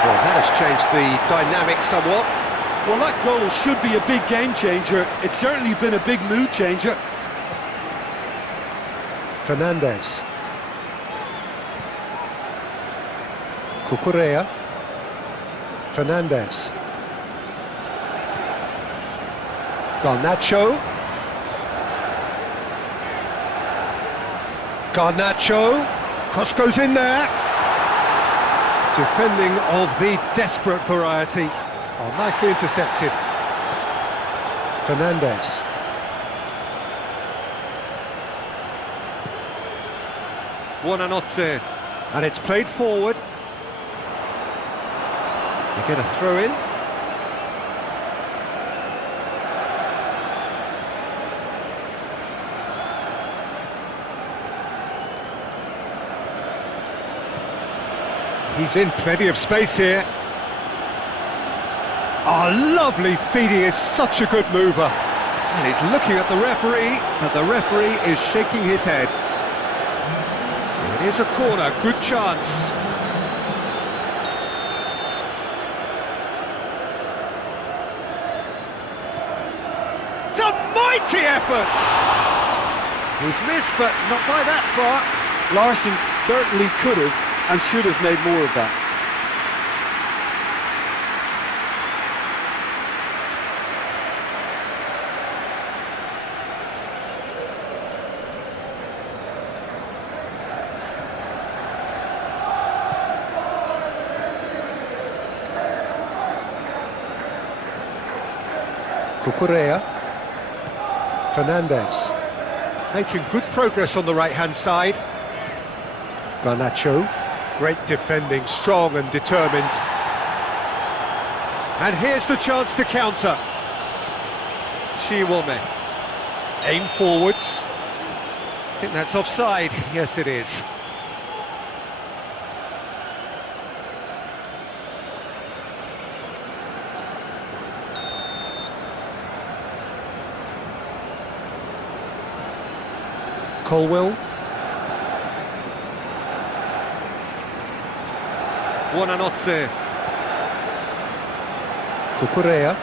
Well, that has changed the dynamic somewhat. Well, that goal should be a big game changer. It's certainly been a big mood changer. Fernandez. Cucurella. Fernandez. Garnacho. Garnacho. Cross goes in there. Defending of the desperate variety. Oh, nicely intercepted. Fernandez. Buonanotte. And it's played forward. They get a throw in. He's in plenty of space here. Oh, lovely feed. He is such a good mover. And he's looking at the referee, and the referee is shaking his head. It is a corner, good chance. It's a mighty effort! He's missed, but not by that far. Larsen certainly could have and should have made more of that. Cucurella. Fernandez. Making good progress on the right-hand side. Garnacho. Great defending, strong and determined. And here's the chance to counter. Chiwome. Aim forwards. I think that's offside. Yes, it is. Colwell. Buonanotte. Cucurella.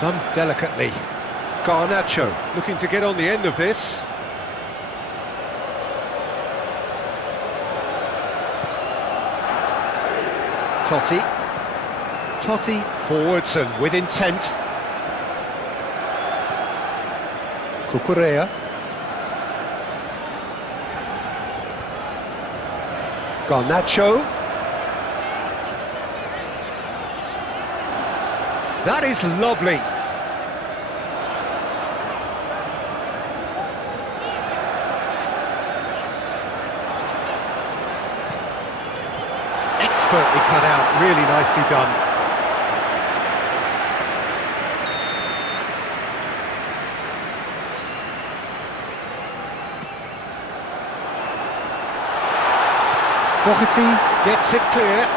Done delicately. Garnacho looking to get on the end of this. Totti. Totti forwards and with intent. Cucurella. Garnacho. That is lovely. Expertly cut out, really nicely done. Doherty gets it clear.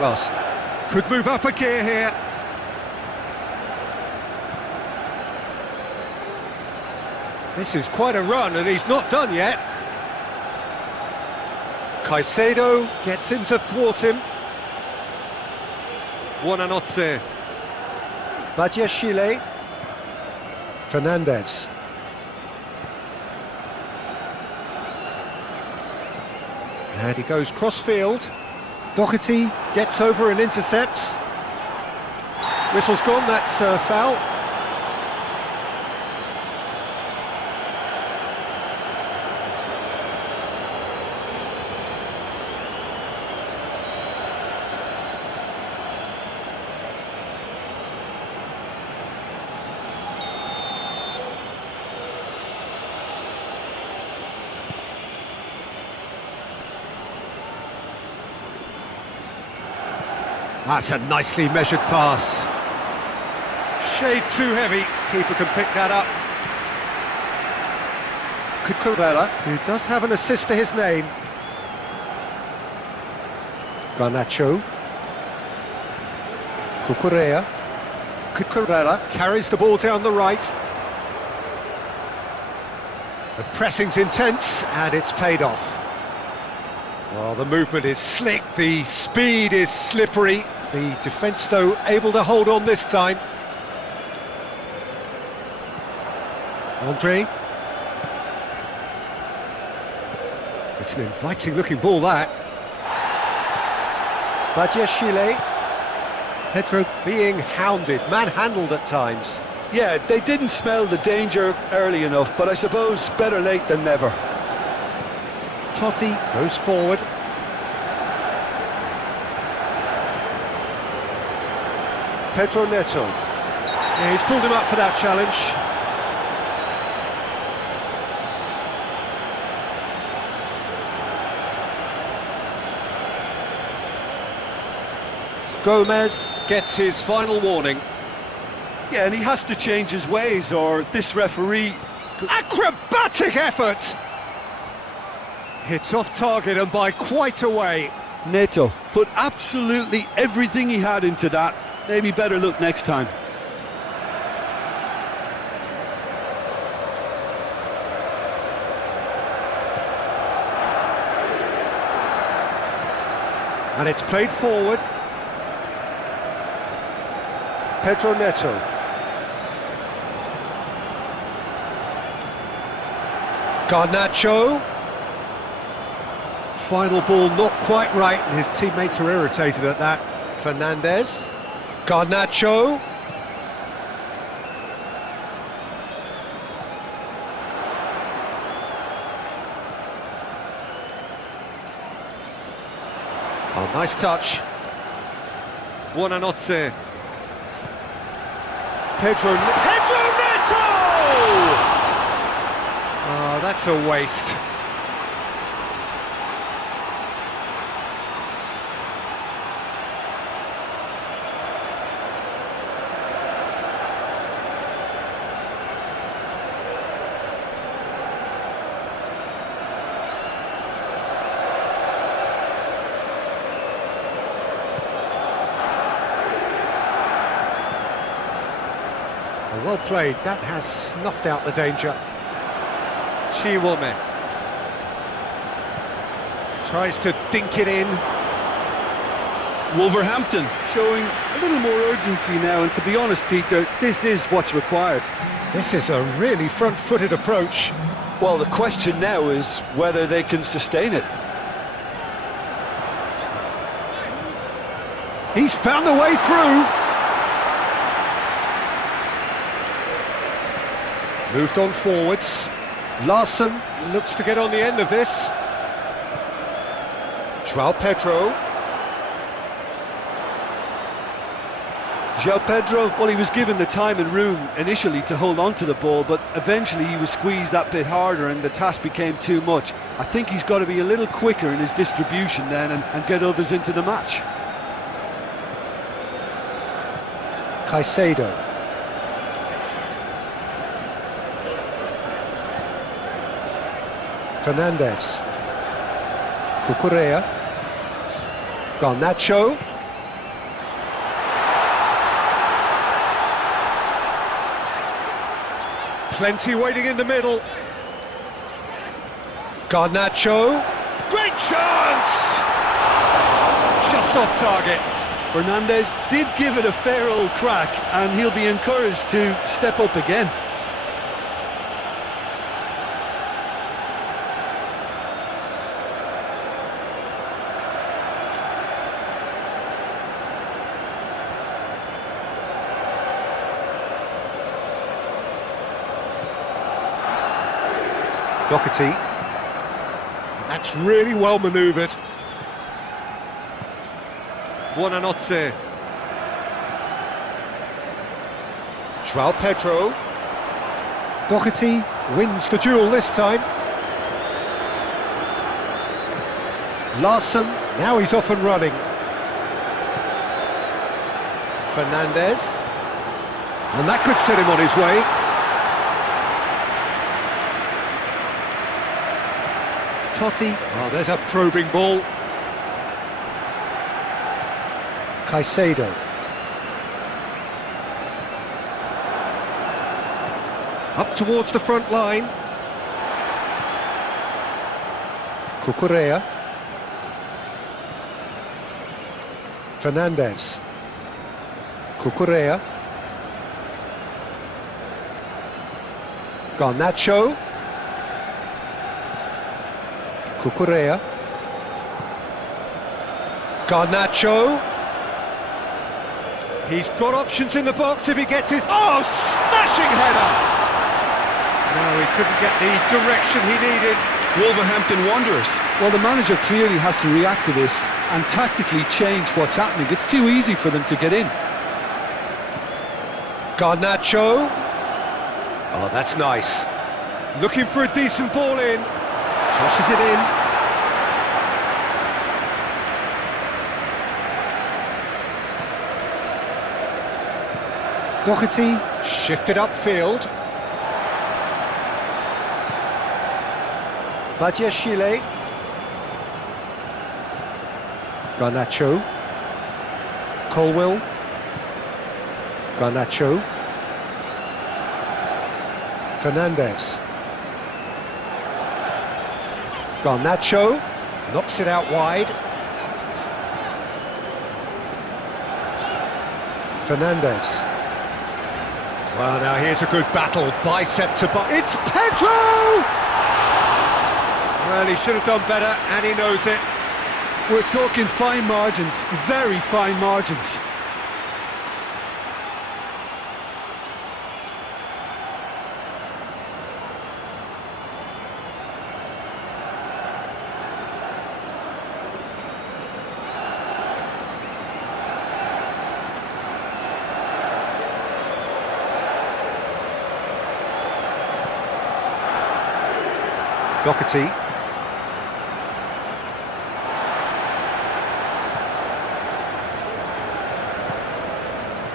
Lost. Could move up a gear here. This is quite a run and he's not done yet. Caicedo gets in to thwart him. Buonanotte. Badiashile. Fernandez. And he goes cross-field. Doherty gets over and intercepts. Whistle's gone, that's foul. That's a nicely measured pass. Shade too heavy, keeper can pick that up. Cucurella, who does have an assist to his name. Garnacho. Cucurella. Cucurella carries the ball down the right. The pressing's intense and it's paid off. Well, the movement is slick, the speed is slippery. The defence, though, able to hold on this time. Andre. It's an inviting-looking ball, that. Badiashile. Pedro being hounded, manhandled at times. Yeah, they didn't smell the danger early enough, but I suppose better late than never. Totti goes forward. Pedro Neto. Yeah, he's pulled him up for that challenge. Gomez gets his final warning. Yeah, and he has to change his ways, or this referee... Acrobatic effort! Hits off target and by quite a way. Neto put absolutely everything he had into that. Maybe better look next time. And it's played forward. Pedro Neto. Garnacho. Final ball not quite right, and his teammates are irritated at that. Fernandez. Garnacho. Oh, nice touch. Buonanotte. Pedro Neto! Oh, that's a waste. Well played, that has snuffed out the danger. Chiwome tries to dink it in. Wolverhampton showing a little more urgency now, and to be honest, Peter, this is what's required. This is a really front-footed approach. Well, the question now is whether they can sustain it. He's found a way through. Moved on forwards. Larsen looks to get on the end of this. João Pedro. João Pedro, well, he was given the time and room initially to hold on to the ball, but eventually he was squeezed that bit harder and the task became too much. I think he's got to be a little quicker in his distribution then and get others into the match. Caicedo. Fernandez. Cucurella. Garnacho. Plenty waiting in the middle. Garnacho. Great chance! Just off target. Fernandez did give it a fair old crack, and he'll be encouraged to step up again. Doherty. That's really well manoeuvred. Buonanotte. João Pedro. Doherty wins the duel this time. Larsen, now he's off and running. Fernandez. And that could set him on his way. Totti. Oh, there's a probing ball. Caicedo. Up towards the front line. Cucurella. Fernandez. Cucurella. Garnacho. Cucurella. Garnacho. He's got options in the box if he gets his... Oh, smashing header! No, he couldn't get the direction he needed. Wolverhampton Wanderers. Well, the manager clearly has to react to this and tactically change what's happening. It's too easy for them to get in. Garnacho. Oh, that's nice. Looking for a decent ball in. Crosses it in. Doherty shifted upfield. Badiashile. Garnacho. Colwell. Garnacho. Fernandez. Garnacho knocks it out wide. Fernandez. Well, now here's a good battle, bicep to bicep. It's Pedro! Well, he should have done better, and he knows it. We're talking fine margins, very fine margins. Doherty.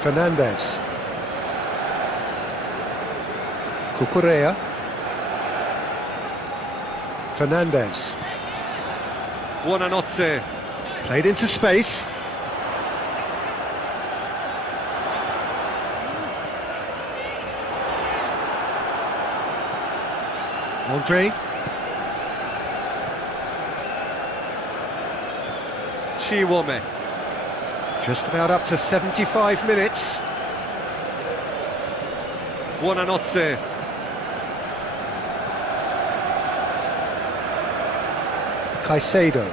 Fernandez. Cucurella. Fernandez. Buonanotte. Played into space. Andre. Chiwome. Just about up to 75 minutes. Buonanotte. Caicedo.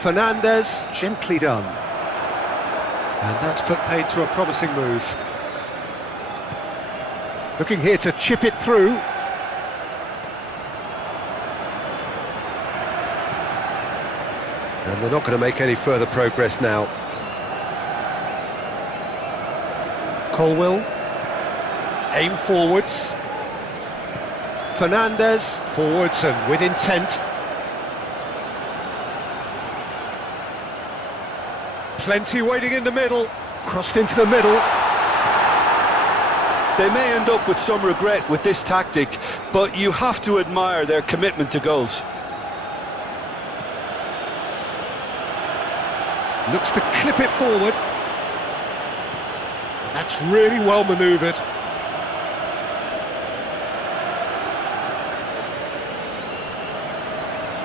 Fernandez, gently done. And that's put paid to a promising move. Looking here to chip it through. And they're not going to make any further progress now. Colwell. Aim forwards. Fernandez. Forwards and with intent. Plenty waiting in the middle. Crossed into the middle. They may end up with some regret with this tactic, but you have to admire their commitment to goals. Looks to clip it forward. And that's really well manoeuvred.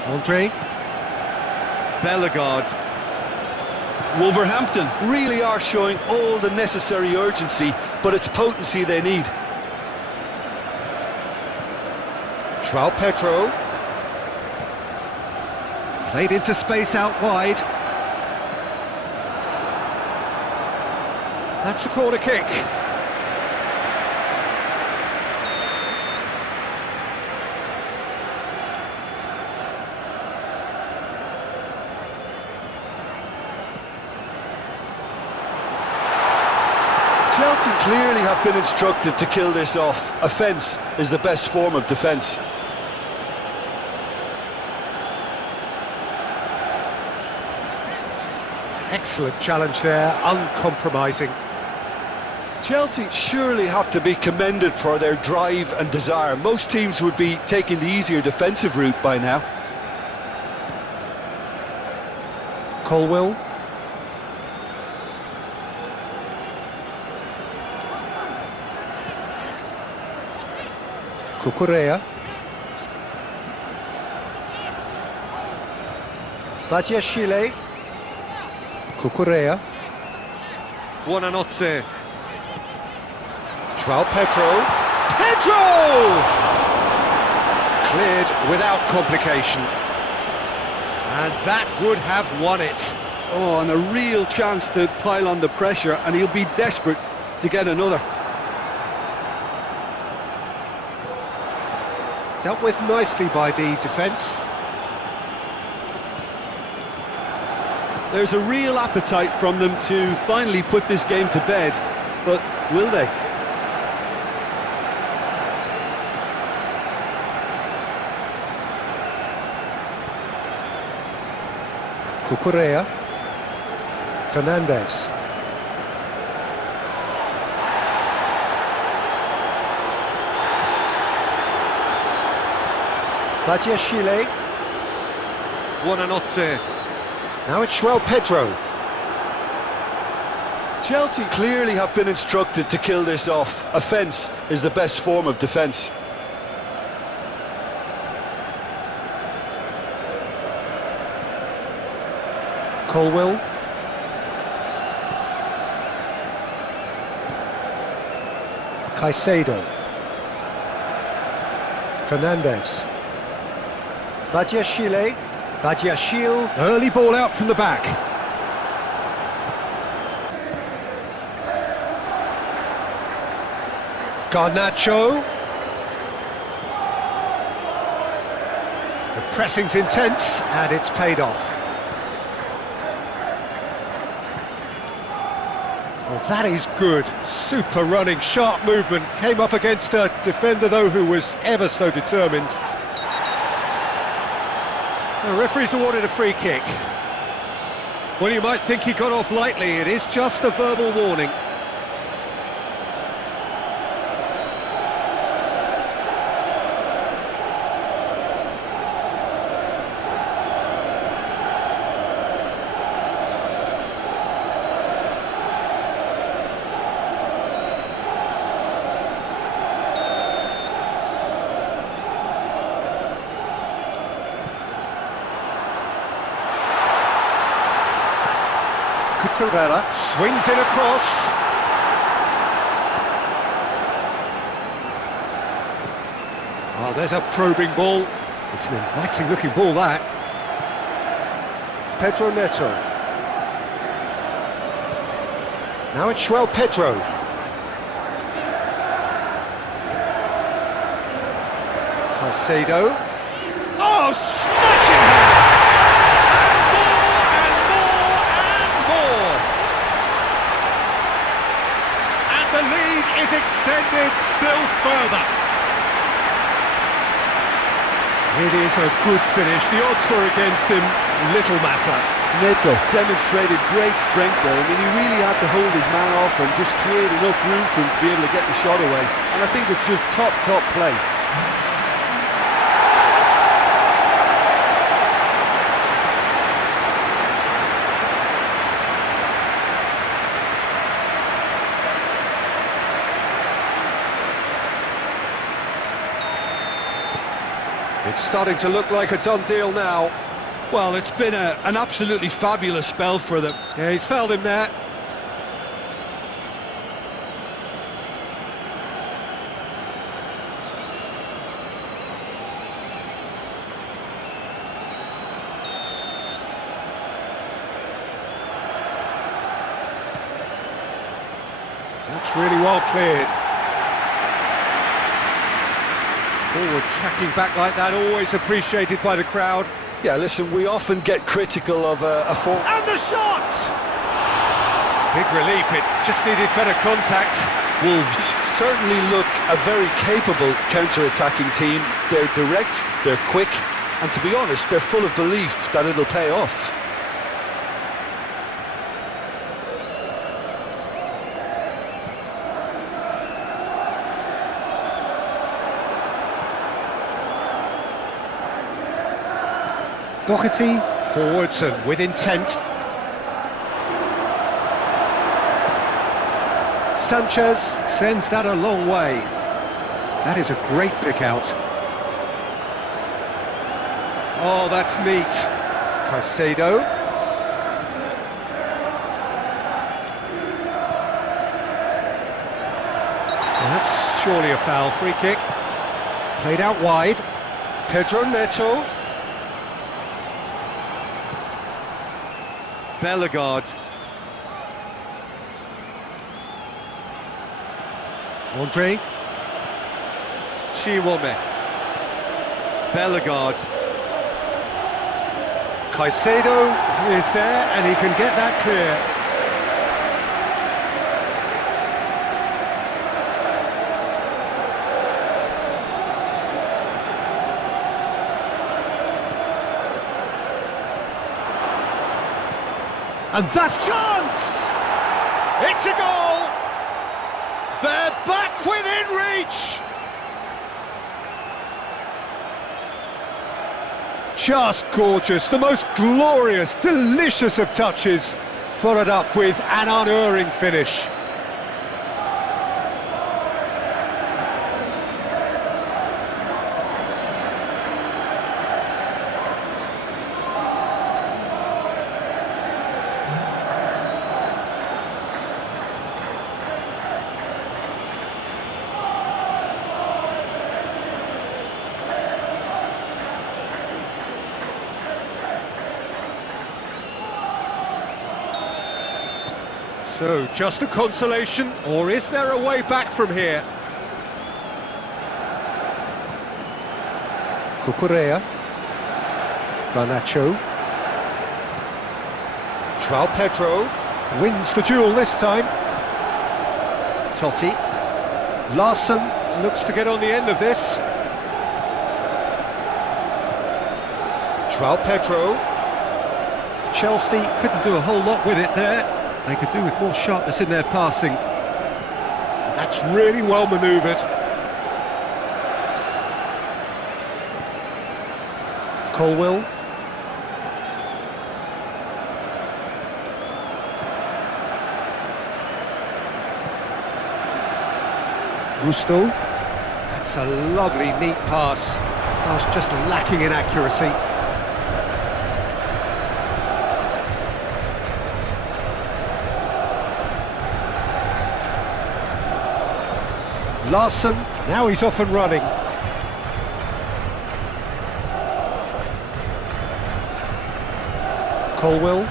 Andre. Bellegarde. Wolverhampton really are showing all the necessary urgency, but it's potency they need. João Pedro. Played into space out wide. That's a corner kick. Chelsea clearly have been instructed to kill this off. Offence is the best form of defence. Excellent challenge there, uncompromising. Chelsea surely have to be commended for their drive and desire. Most teams would be taking the easier defensive route by now. Colwell. Cucurella. Badiashile. Cucurella. Buonanotte. João Pedro. Pedro! Cleared without complication. And that would have won it. Oh, and a real chance to pile on the pressure, and he'll be desperate to get another. Dealt with nicely by the defence. There's a real appetite from them to finally put this game to bed, but will they? Cucurella. Fernandez. Badiashile. Buonanotte. Now it's João Pedro. Chelsea clearly have been instructed to kill this off. Offence is the best form of defence. Colwill. Caicedo. Fernandez. Badiashile. Badiashile. Early ball out from the back. Garnacho. The pressing's intense and it's paid off. Well, that is good. Super running, sharp movement. Came up against a defender, though, who was ever so determined. The referee's awarded a free kick. Well, you might think he got off lightly. It is just a verbal warning. Cucurella swings it across. Oh, there's a probing ball. It's an inviting looking ball, that. Pedro Neto. Now it's João Pedro. Caicedo. Oh, smashing header! The lead is extended still further. It is a good finish. The odds were against him, little matter. Neto demonstrated great strength there. I mean, he really had to hold his man off and just create enough room for him to be able to get the shot away. And I think it's just top play. It's starting to look like a done deal now. Well, it's been an absolutely fabulous spell for them. Yeah, he's fouled him there. That's really well cleared. Forward tracking back like that, always appreciated by the crowd. Yeah, listen, we often get critical of a forward. And the shot! Big relief, it just needed better contact. Wolves certainly look a very capable counter-attacking team. They're direct, they're quick, and to be honest, they're full of belief that it'll pay off. Doherty, forwards and with intent. Sanchez sends that a long way. That is a great pick out. Oh, that's neat. Caicedo. That's surely a foul. Free kick. Played out wide. Pedro Neto. Bellegarde. Andre. Chiwome. Bellegarde. Caicedo is there, and he can get that clear. And that's chance! It's a goal! They're back within reach! Just gorgeous, the most glorious, delicious of touches, followed up with an unerring finish. So, just a consolation, or is there a way back from here? Cucurella. Garnacho. João Pedro wins the duel this time. Totti. Larsen looks to get on the end of this. João Pedro. Chelsea couldn't do a whole lot with it there. They could do with more sharpness in their passing. That's really well manoeuvred. Colwill. Gusto. That's a lovely, neat pass. Pass just lacking in accuracy. Larsen, now he's off and running. Colwill.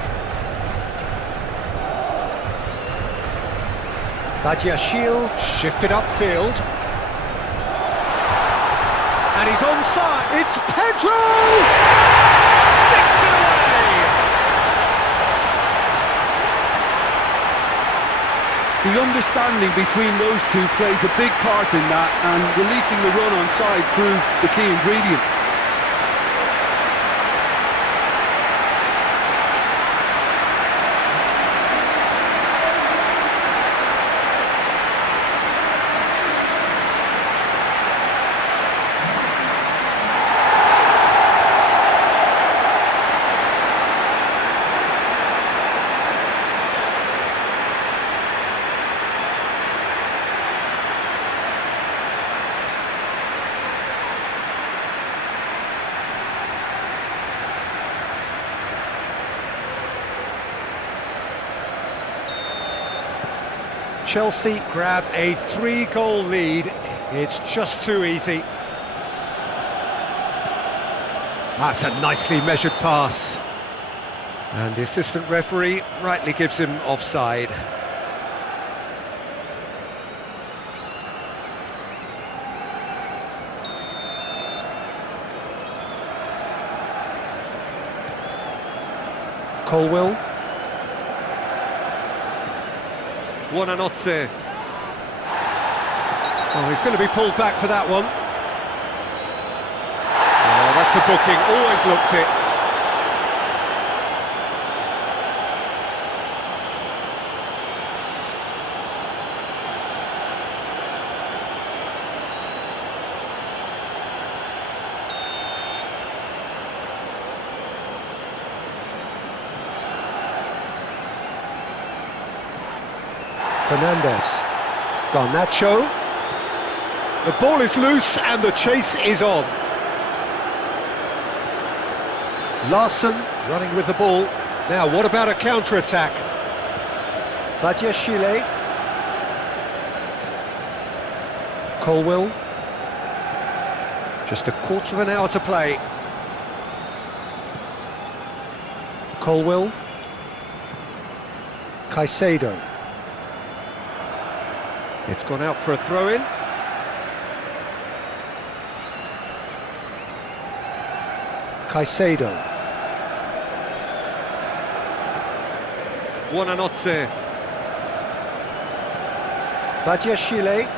Badiashile shifted upfield. And he's onside. It's Pedro! Sticks it away! The understanding between those two plays a big part in that, and releasing the run on side proved the key ingredient. Chelsea grab a 3-goal lead. It's just too easy. That's a nicely measured pass. And the assistant referee rightly gives him offside. Colwill. Buonanotte. Oh, he's going to be pulled back for that one. Oh, that's a booking, always looked it. Fernandez. Garnacho. The ball is loose and the chase is on. Larsen running with the ball. Now, what about a counter-attack? Badiashile. Colwill. Just a quarter of an hour to play. Colwill. Caicedo. It's gone out for a throw-in. Caicedo. Buonanotte. Badiashile,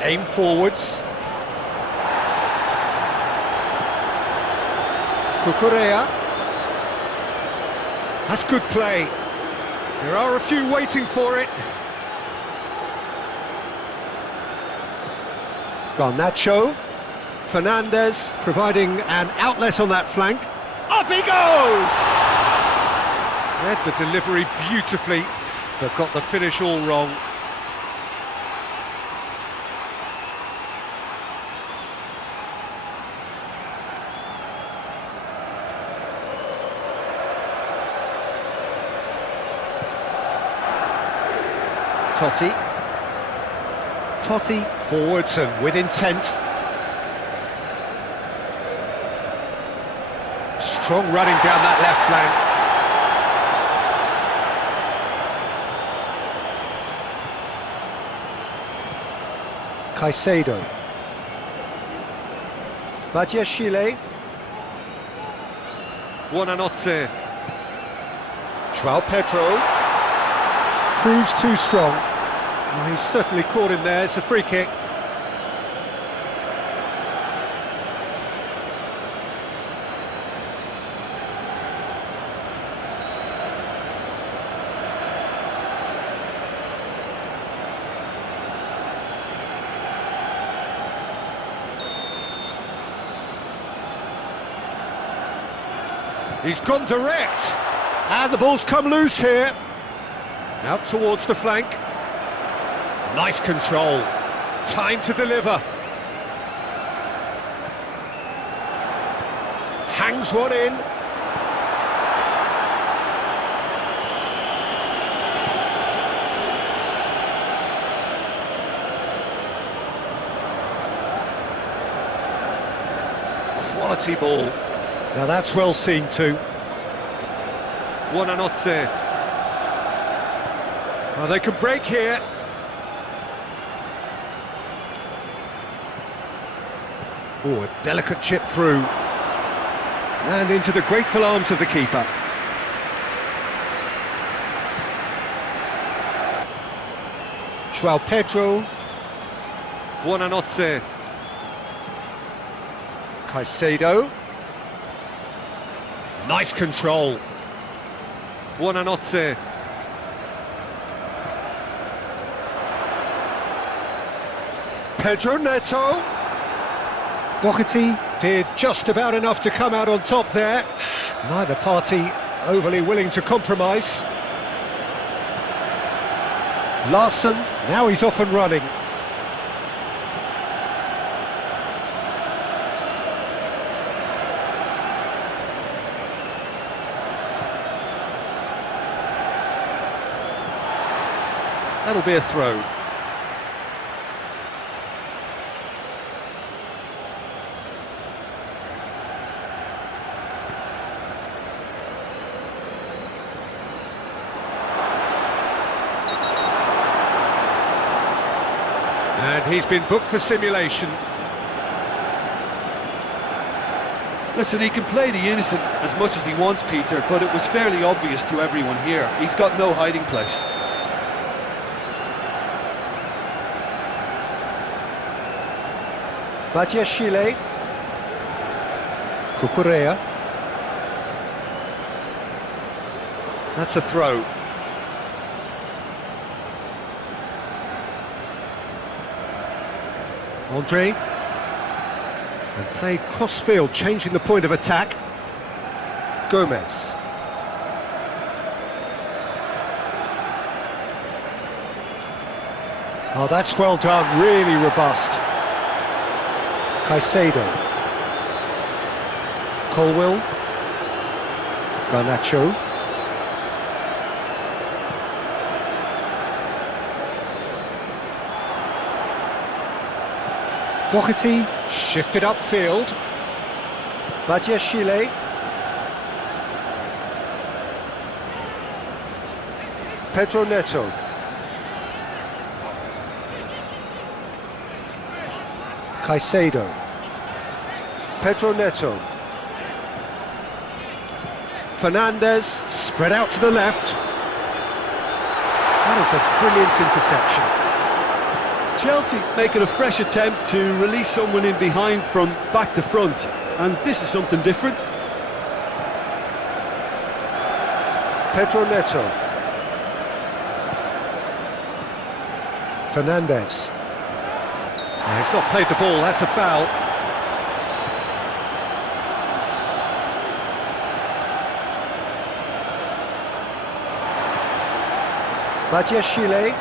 aim forwards. Cucurella. That's good play. There are a few waiting for it. Garnacho. Fernandez providing an outlet on that flank. Up he goes! Read the delivery beautifully, but got the finish all wrong. Totti forwards and with intent. Strong running down that left flank. Caicedo. Badiashile. Buonanotte. João Pedro. Proves too strong. Oh, he's certainly caught him there. It's a free kick. He's gone direct, and the ball's come loose here. Out towards the flank. Nice control. Time to deliver. Hangs one in. Quality ball. Now that's well seen too. Buonanotte. Oh, they can break here. Oh, a delicate chip through. And into the grateful arms of the keeper. João Pedro. Buonanotte. Caicedo. Nice control. Buonanotte. Pedro Neto. Doherty did just about enough to come out on top there. Neither party overly willing to compromise. Larsen, now he's off and running. That'll be a throw. And he's been booked for simulation. Listen, he can play the innocent as much as he wants, Peter, but it was fairly obvious to everyone here. He's got no hiding place. Badiashile. Cucurella. That's a throw. Andre. And played cross-field, changing the point of attack. Gomez. Oh, that's well done, really robust. Caicedo. Colwill. Garnacho. Doherty shifted upfield. Badiashile. Pedro Neto. Caicedo. Pedro Neto. Fernandez spread out to the left. That is a brilliant interception. Chelsea making a fresh attempt to release someone in behind from back to front, and this is something different. Pedro Neto. Fernandes. No, he's not played the ball, that's a foul. Badiashile.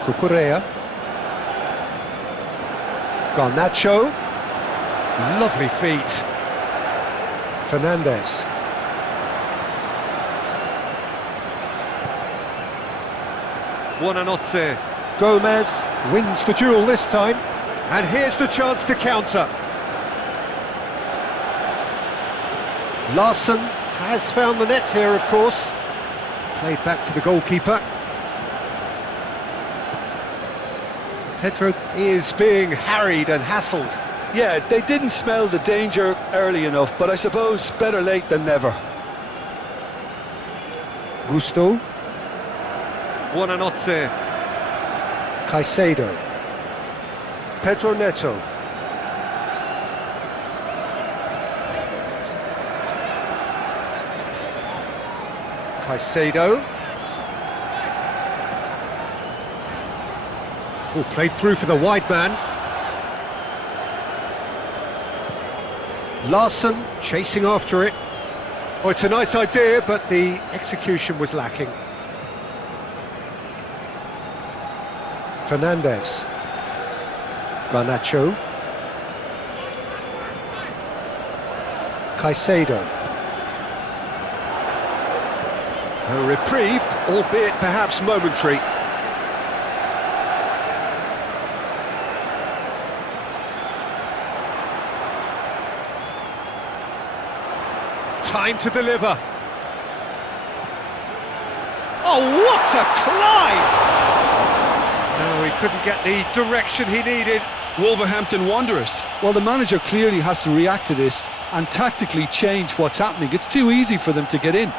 Cucurella. Garnacho. Lovely feet. Fernandes. Buonanotte. Gomez wins the duel this time. And here's the chance to counter. Larsen has found the net here, of course. Played back to the goalkeeper. Pedro is being harried and hassled. Yeah, they didn't smell the danger early enough, but I suppose better late than never. Gusto. Buonanotte. Caicedo. Pedro Neto. Caicedo. Oh, played through for the wide man. Larsen chasing after it. Oh, it's a nice idea, but the execution was lacking. Fernandes. Garnacho. Caicedo. A reprieve, albeit perhaps momentary. Time to deliver. Oh, what a climb! No, he couldn't get the direction he needed. Wolverhampton Wanderers. Well, the manager clearly has to react to this and tactically change what's happening. It's too easy for them to get in.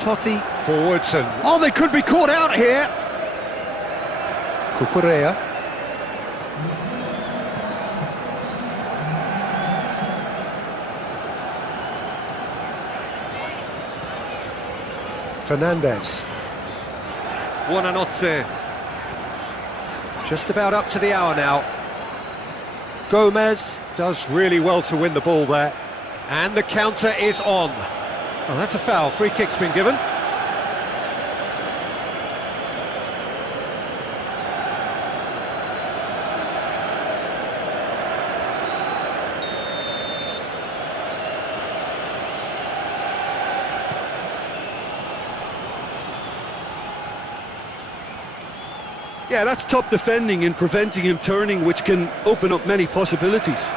Totti forwards and... Oh, they could be caught out here! Cucurella. Fernandes. Buonanotte. Just about up to the hour now. Gomez does really well to win the ball there. And the counter is on. Oh, that's a foul. Free kick's been given. Yeah, that's top defending and preventing him turning, which can open up many possibilities.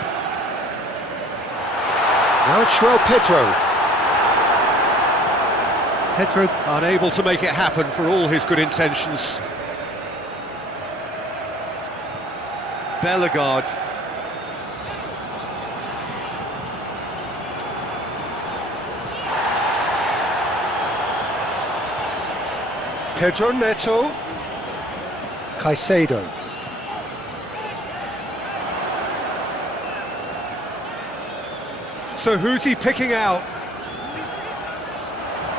Now it's João Pedro. Pedro unable to make it happen for all his good intentions. Bellegarde. Pedro Neto. Caicedo. So who's he picking out?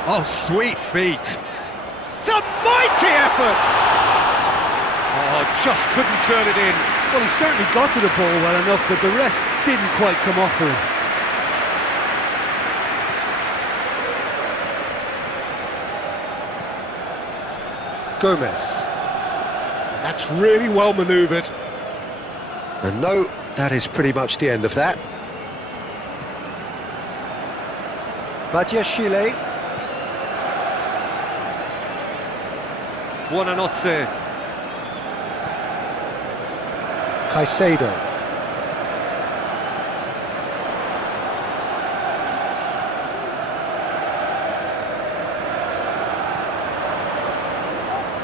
Oh, sweet feet. It's a mighty effort! Oh, just couldn't turn it in. Well, he certainly got to the ball well enough, but the rest didn't quite come off for him. Gomez. That's really well manoeuvred. And no, that is pretty much the end of that. Badiashile. Buonanotte. Caicedo.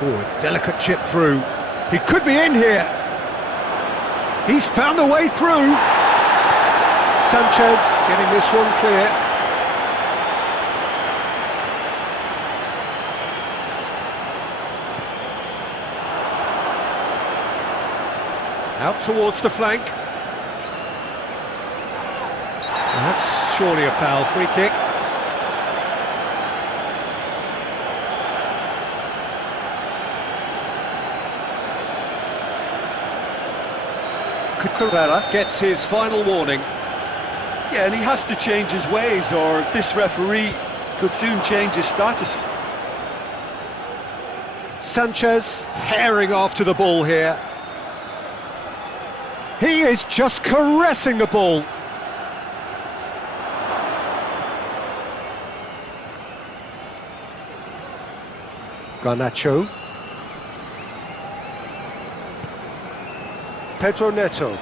Oh, a delicate chip through. He could be in here. He's found a way through. Sanchez getting this one clear. Out towards the flank. And that's surely a foul, free kick. Cucurella gets his final warning. Yeah, and he has to change his ways, or this referee could soon change his status. Sanchez herring after the ball here. He is just caressing the ball. Garnacho. Pedro Neto.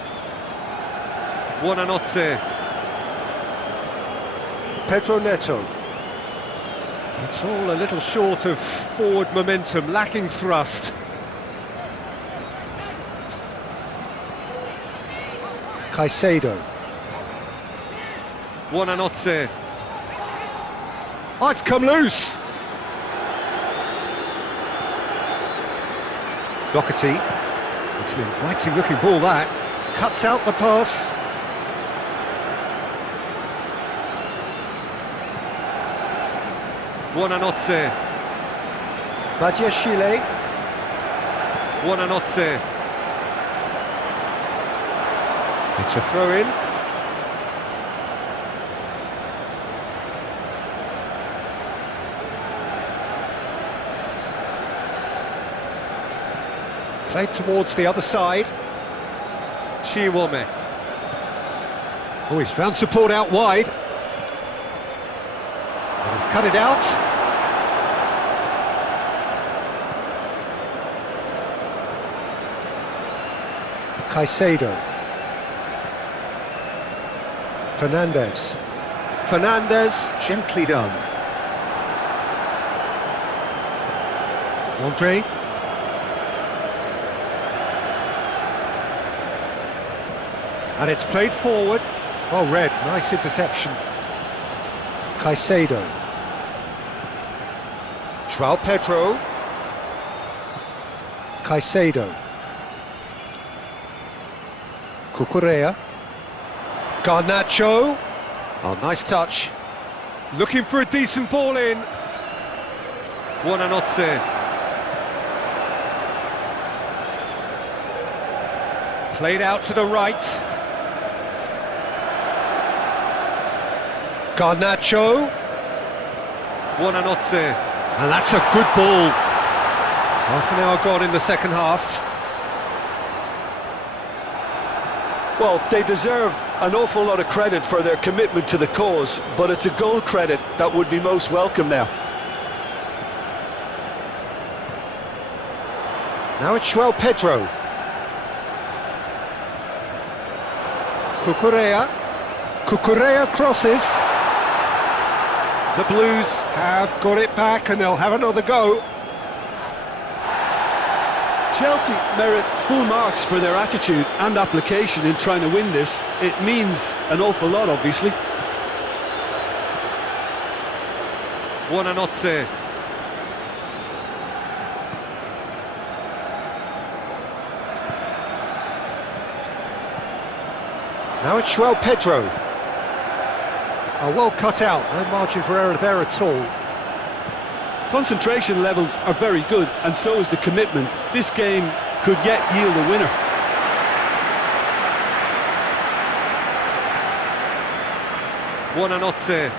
Buonanotte. Pedro Neto. It's all a little short of forward momentum, lacking thrust. Caicedo. Buonanotte. Oh, it's come loose. Doherty. It's an inviting looking ball that. Cuts out the pass. Buonanotte. Badiashile. Buonanotte. It's a throw-in. Played towards the other side. Chiwome. Oh, he's found support out wide. And he's cut it out. Caicedo. Fernandez. Fernandez, gently done. Andre. And it's played forward. Oh, red, nice interception. Caicedo. João Pedro. Caicedo. Cucurella. Garnacho. Oh, nice touch. Looking for a decent ball in. Buonanotte. Played out to the right. Garnacho. Buonanotte. And that's a good ball. Half an hour gone in the second half. Well, they deserve an awful lot of credit for their commitment to the cause, but it's a goal credit that would be most welcome now. Now it's João Pedro. Cucurella. Cucurella crosses. The Blues have got it back and they'll have another go. Chelsea merit full marks for their attitude and application in trying to win this. It means an awful lot, obviously. Buonanotte. Now it's João Pedro. Oh, well cut out, no margin for error there at all. Concentration levels are very good, and so is the commitment. This game could yet yield a winner. Buonanotte.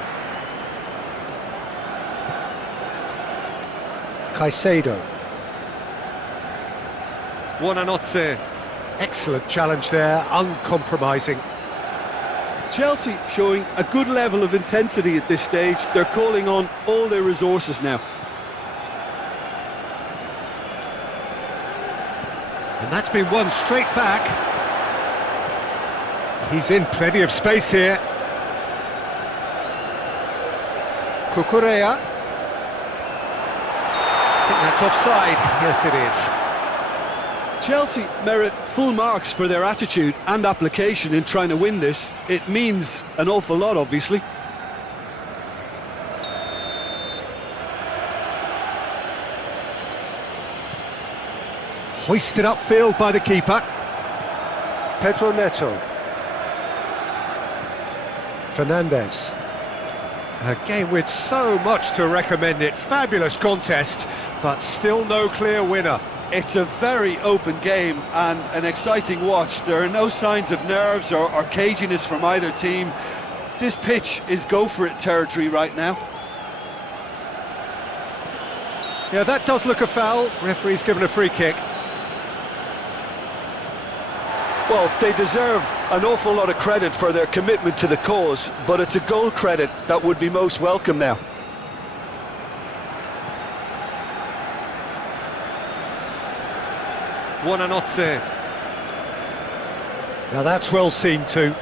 Caicedo. Buonanotte. Excellent challenge there, uncompromising. Chelsea showing a good level of intensity at this stage. They're calling on all their resources now. And that's been won straight back. He's in plenty of space here. Cucurella. I think that's offside. Yes, it is. Chelsea merit full marks for their attitude and application in trying to win this. It means an awful lot, obviously. Hoisted upfield by the keeper. Pedro Neto. Fernandes. A game with so much to recommend it. Fabulous contest, but still no clear winner. It's a very open game and an exciting watch. There are no signs of nerves or caginess from either team. This pitch is go-for-it territory right now. Yeah, that does look a foul. Referee's given a free kick. Well, they deserve an awful lot of credit for their commitment to the cause, but it's a goal credit that would be most welcome now. Buonanotte. Now that's well seen too.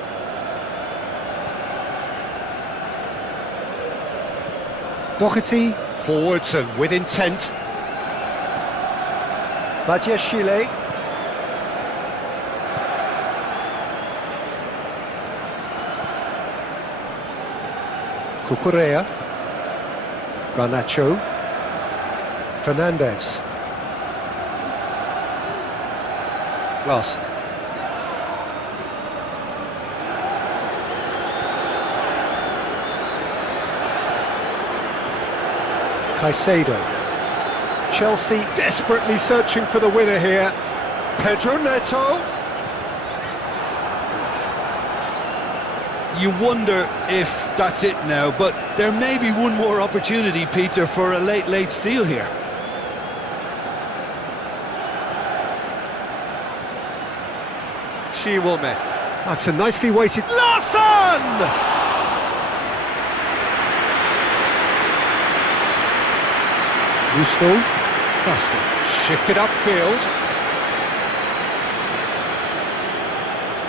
Doherty, forwards and with intent. Badiashile. Cucurella. Garnacho. Fernandes. Larsen. Caicedo. Chelsea desperately searching for the winner here. Pedro Neto. You wonder if that's it now, but there may be one more opportunity, Peter, for a late steal here. Chiwome. That's a nicely weighted... Larsen! Gusto. Shifted upfield.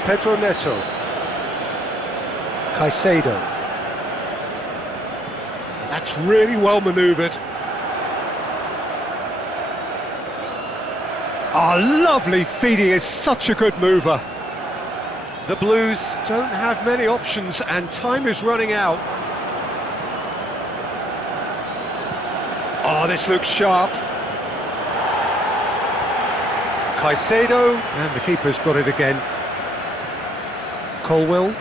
Pedro Neto. Caicedo. That's really well manoeuvred. Oh, lovely feed, he is such a good mover. The Blues don't have many options and time is running out. Oh, this looks sharp. Caicedo, and the keeper's got it again. Colwell.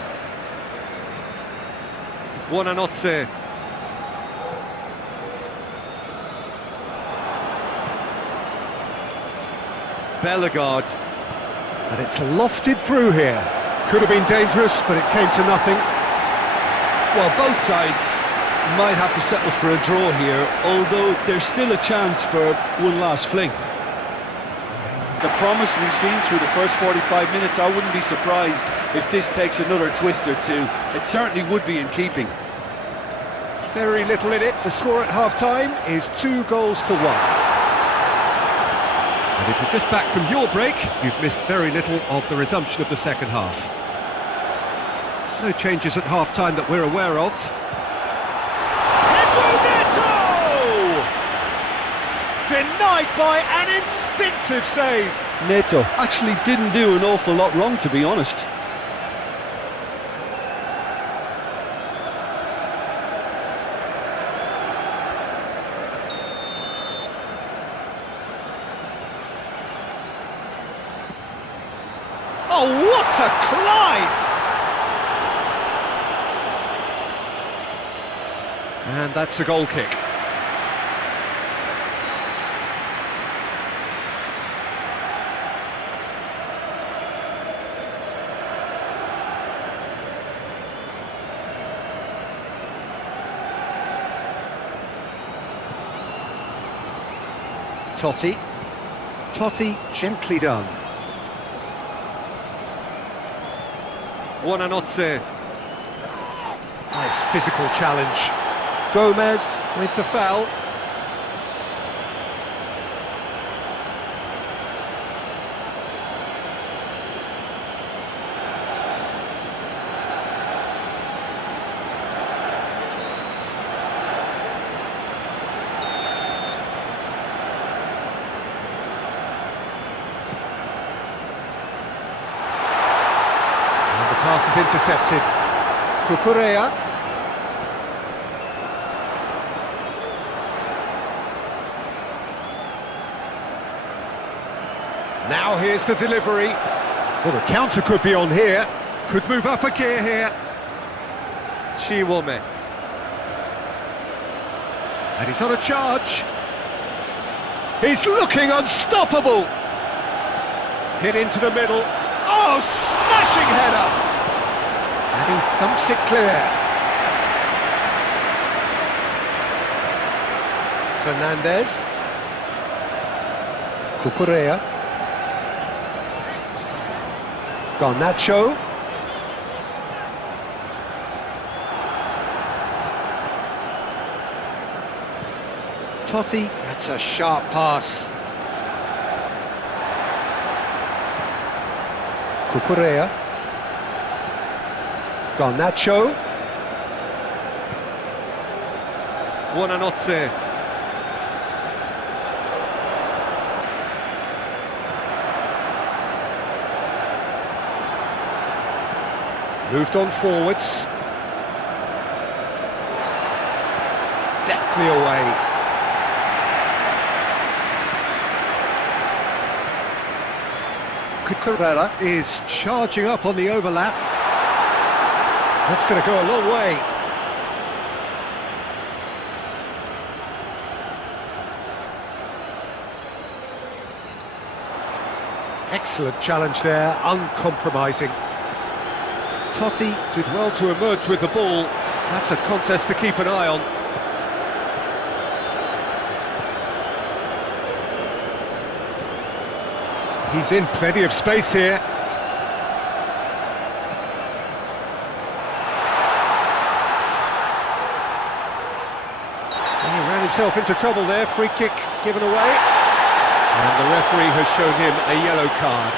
Buonanotte. Bellegarde. And it's lofted through here. Could have been dangerous, but it came to nothing. Well, both sides might have to settle for a draw here, although there's still a chance for one last fling. The promise we've seen through the first 45 minutes, I wouldn't be surprised if this takes another twist or two. It certainly would be in keeping. Very little in it. The score at half-time is 2-1. And if you're just back from your break, you've missed very little of the resumption of the second half. No changes at half-time that we're aware of. Pedro Neto! Denied by an instinctive save. Neto actually didn't do an awful lot wrong, to be honest. Oh, what a climb! And that's a goal kick. Totti gently done. Buonanotte. Nice physical challenge. Gomez with the foul. intercepted. Cucurella. Now here's the delivery. Well, the counter could be on here. Could move up a gear here. Chiwome. And he's on a charge. He's looking unstoppable. Hit into the middle. Oh, smashing header! And he thumps it clear. Fernandez. Cucurella. Garnacho. Totti. That's a sharp pass. Cucurella. Garnacho. Buonanotte. Moved on forwards. Deftly away. Cucurella is charging up on the overlap. That's going to go a long way. Excellent challenge there, uncompromising. Totti did well to emerge with the ball. That's a contest to keep an eye on. He's in plenty of space here. And he ran himself into trouble there. Free kick given away. And the referee has shown him a yellow card.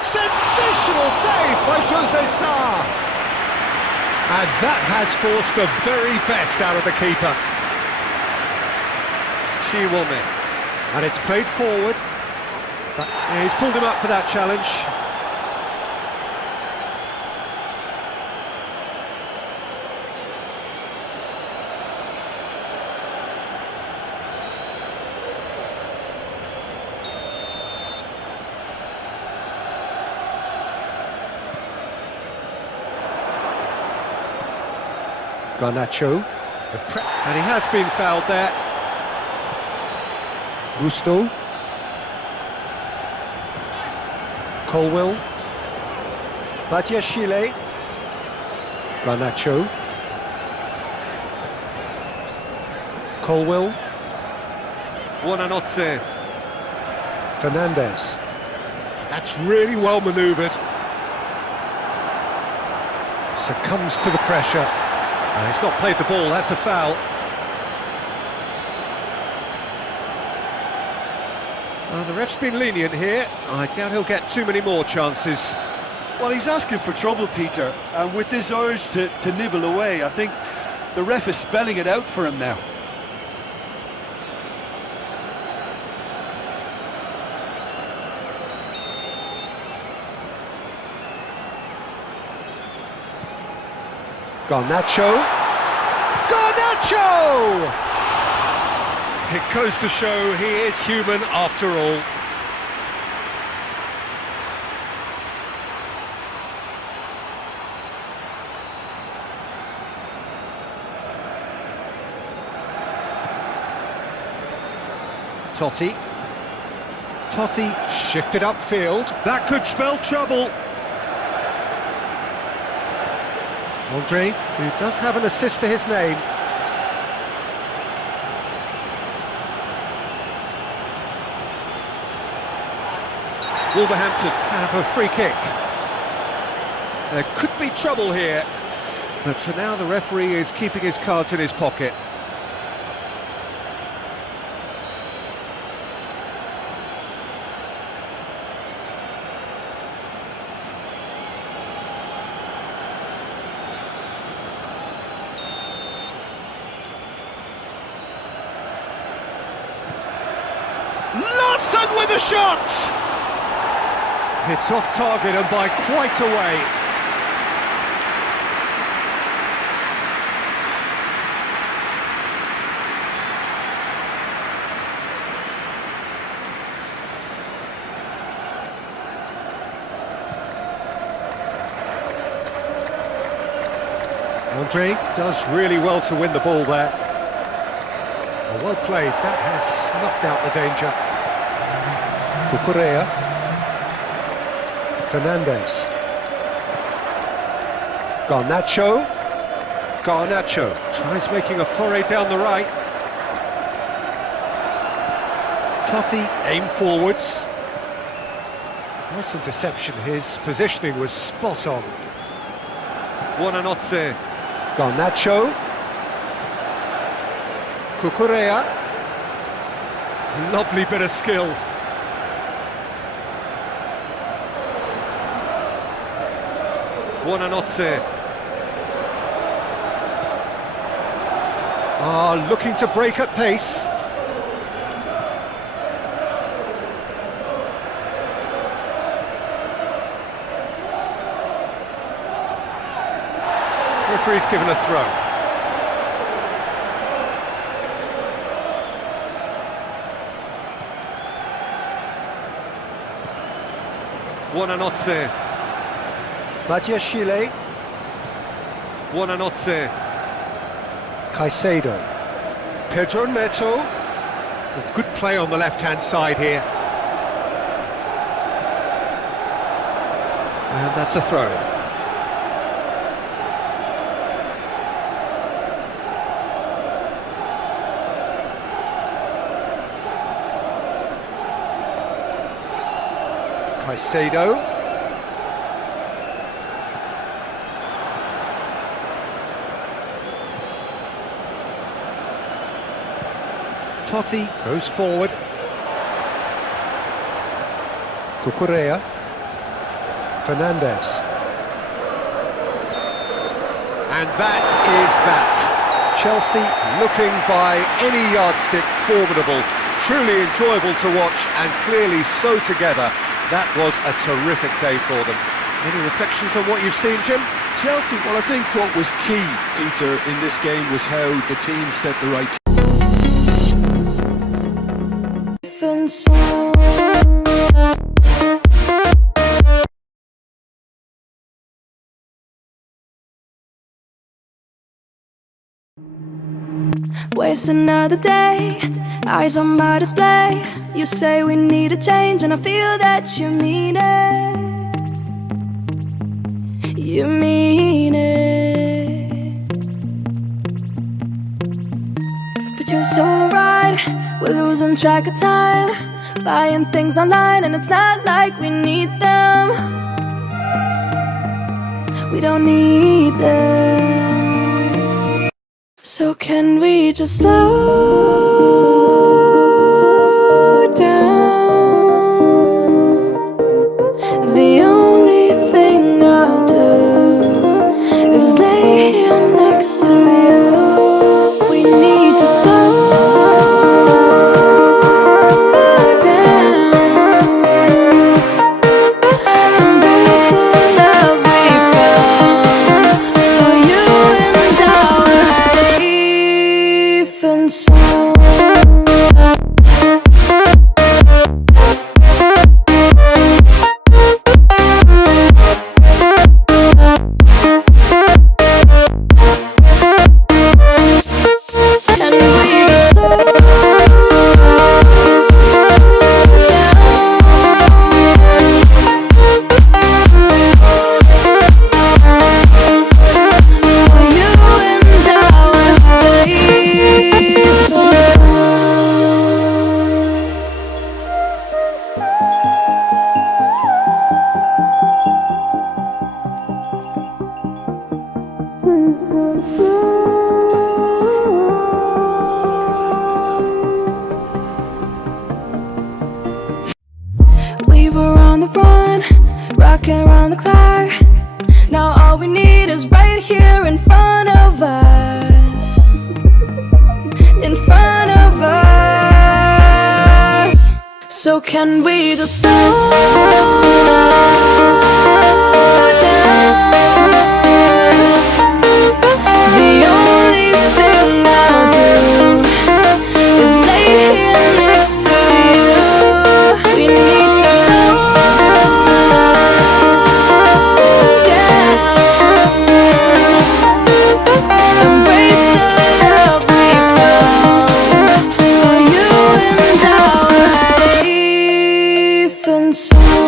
Sensational save by José Sarr. And that has forced the very best out of the keeper. Chiwome. And it's played forward. But, yeah, he's pulled him up for that challenge. Garnacho. And he has been fouled there. Gusto. Colwell. Badiashile. Garnacho. Colwell. Buonanotte. Fernandez. That's really well manoeuvred. Succumbs to the pressure. He's not played the ball, that's a foul. The ref's been lenient here. I doubt he'll get too many more chances. Well, he's asking for trouble, Peter, and with this urge to nibble away, I think the ref is spelling it out for him now. Garnacho! Garnacho! It goes to show he is human after all. Totti. Totti shifted upfield. That could spell trouble. Andre, who does have an assist to his name. Wolverhampton have a free kick. There could be trouble here, but for now the referee is keeping his cards in his pocket. And with a shot! It's off target and by quite a way. Andre does really well to win the ball there. Well played, that has snuffed out the danger. Cucurella. Fernandez. Garnacho tries making a foray down the right. Totti aimed forwards. Nice interception, his positioning was spot on. Buonanotte. Garnacho. Cucurella. Lovely bit of skill. Buonanotte. Looking to break at pace. Referee's given a throw. Buonanotte. Badiashile. Buonanotte. Caicedo. Pedro Neto. A good play on the left-hand side here. And that's a throw. Caicedo. Totti goes forward. Cucurella. Fernandez. And that is that. Chelsea looking by any yardstick formidable. Truly enjoyable to watch and clearly so together. That was a terrific day for them. Any reflections on what you've seen, Jim? Chelsea, well, I think what was key, Peter, in this game was how the team set the right Waste another day, eyes on my display. You say we need a change and I feel that you mean it. You mean it. But you're so right, we're losing track of time. Buying things online and it's not like we need them. We don't need them. So can we just slow down? The only thing I'll do is lay here next to you. We need to slow down. Embrace the love we found. For you and I was safe and sound. And we just slow down. For you and I was safe and we were on the run, rocking around the clock. Now all we need is right here in front of us. In front of us. So can we just slow down? The only thing I'll do is lay here next to you. We need to slow down. Embrace the love we found. For you and I were safe and sound.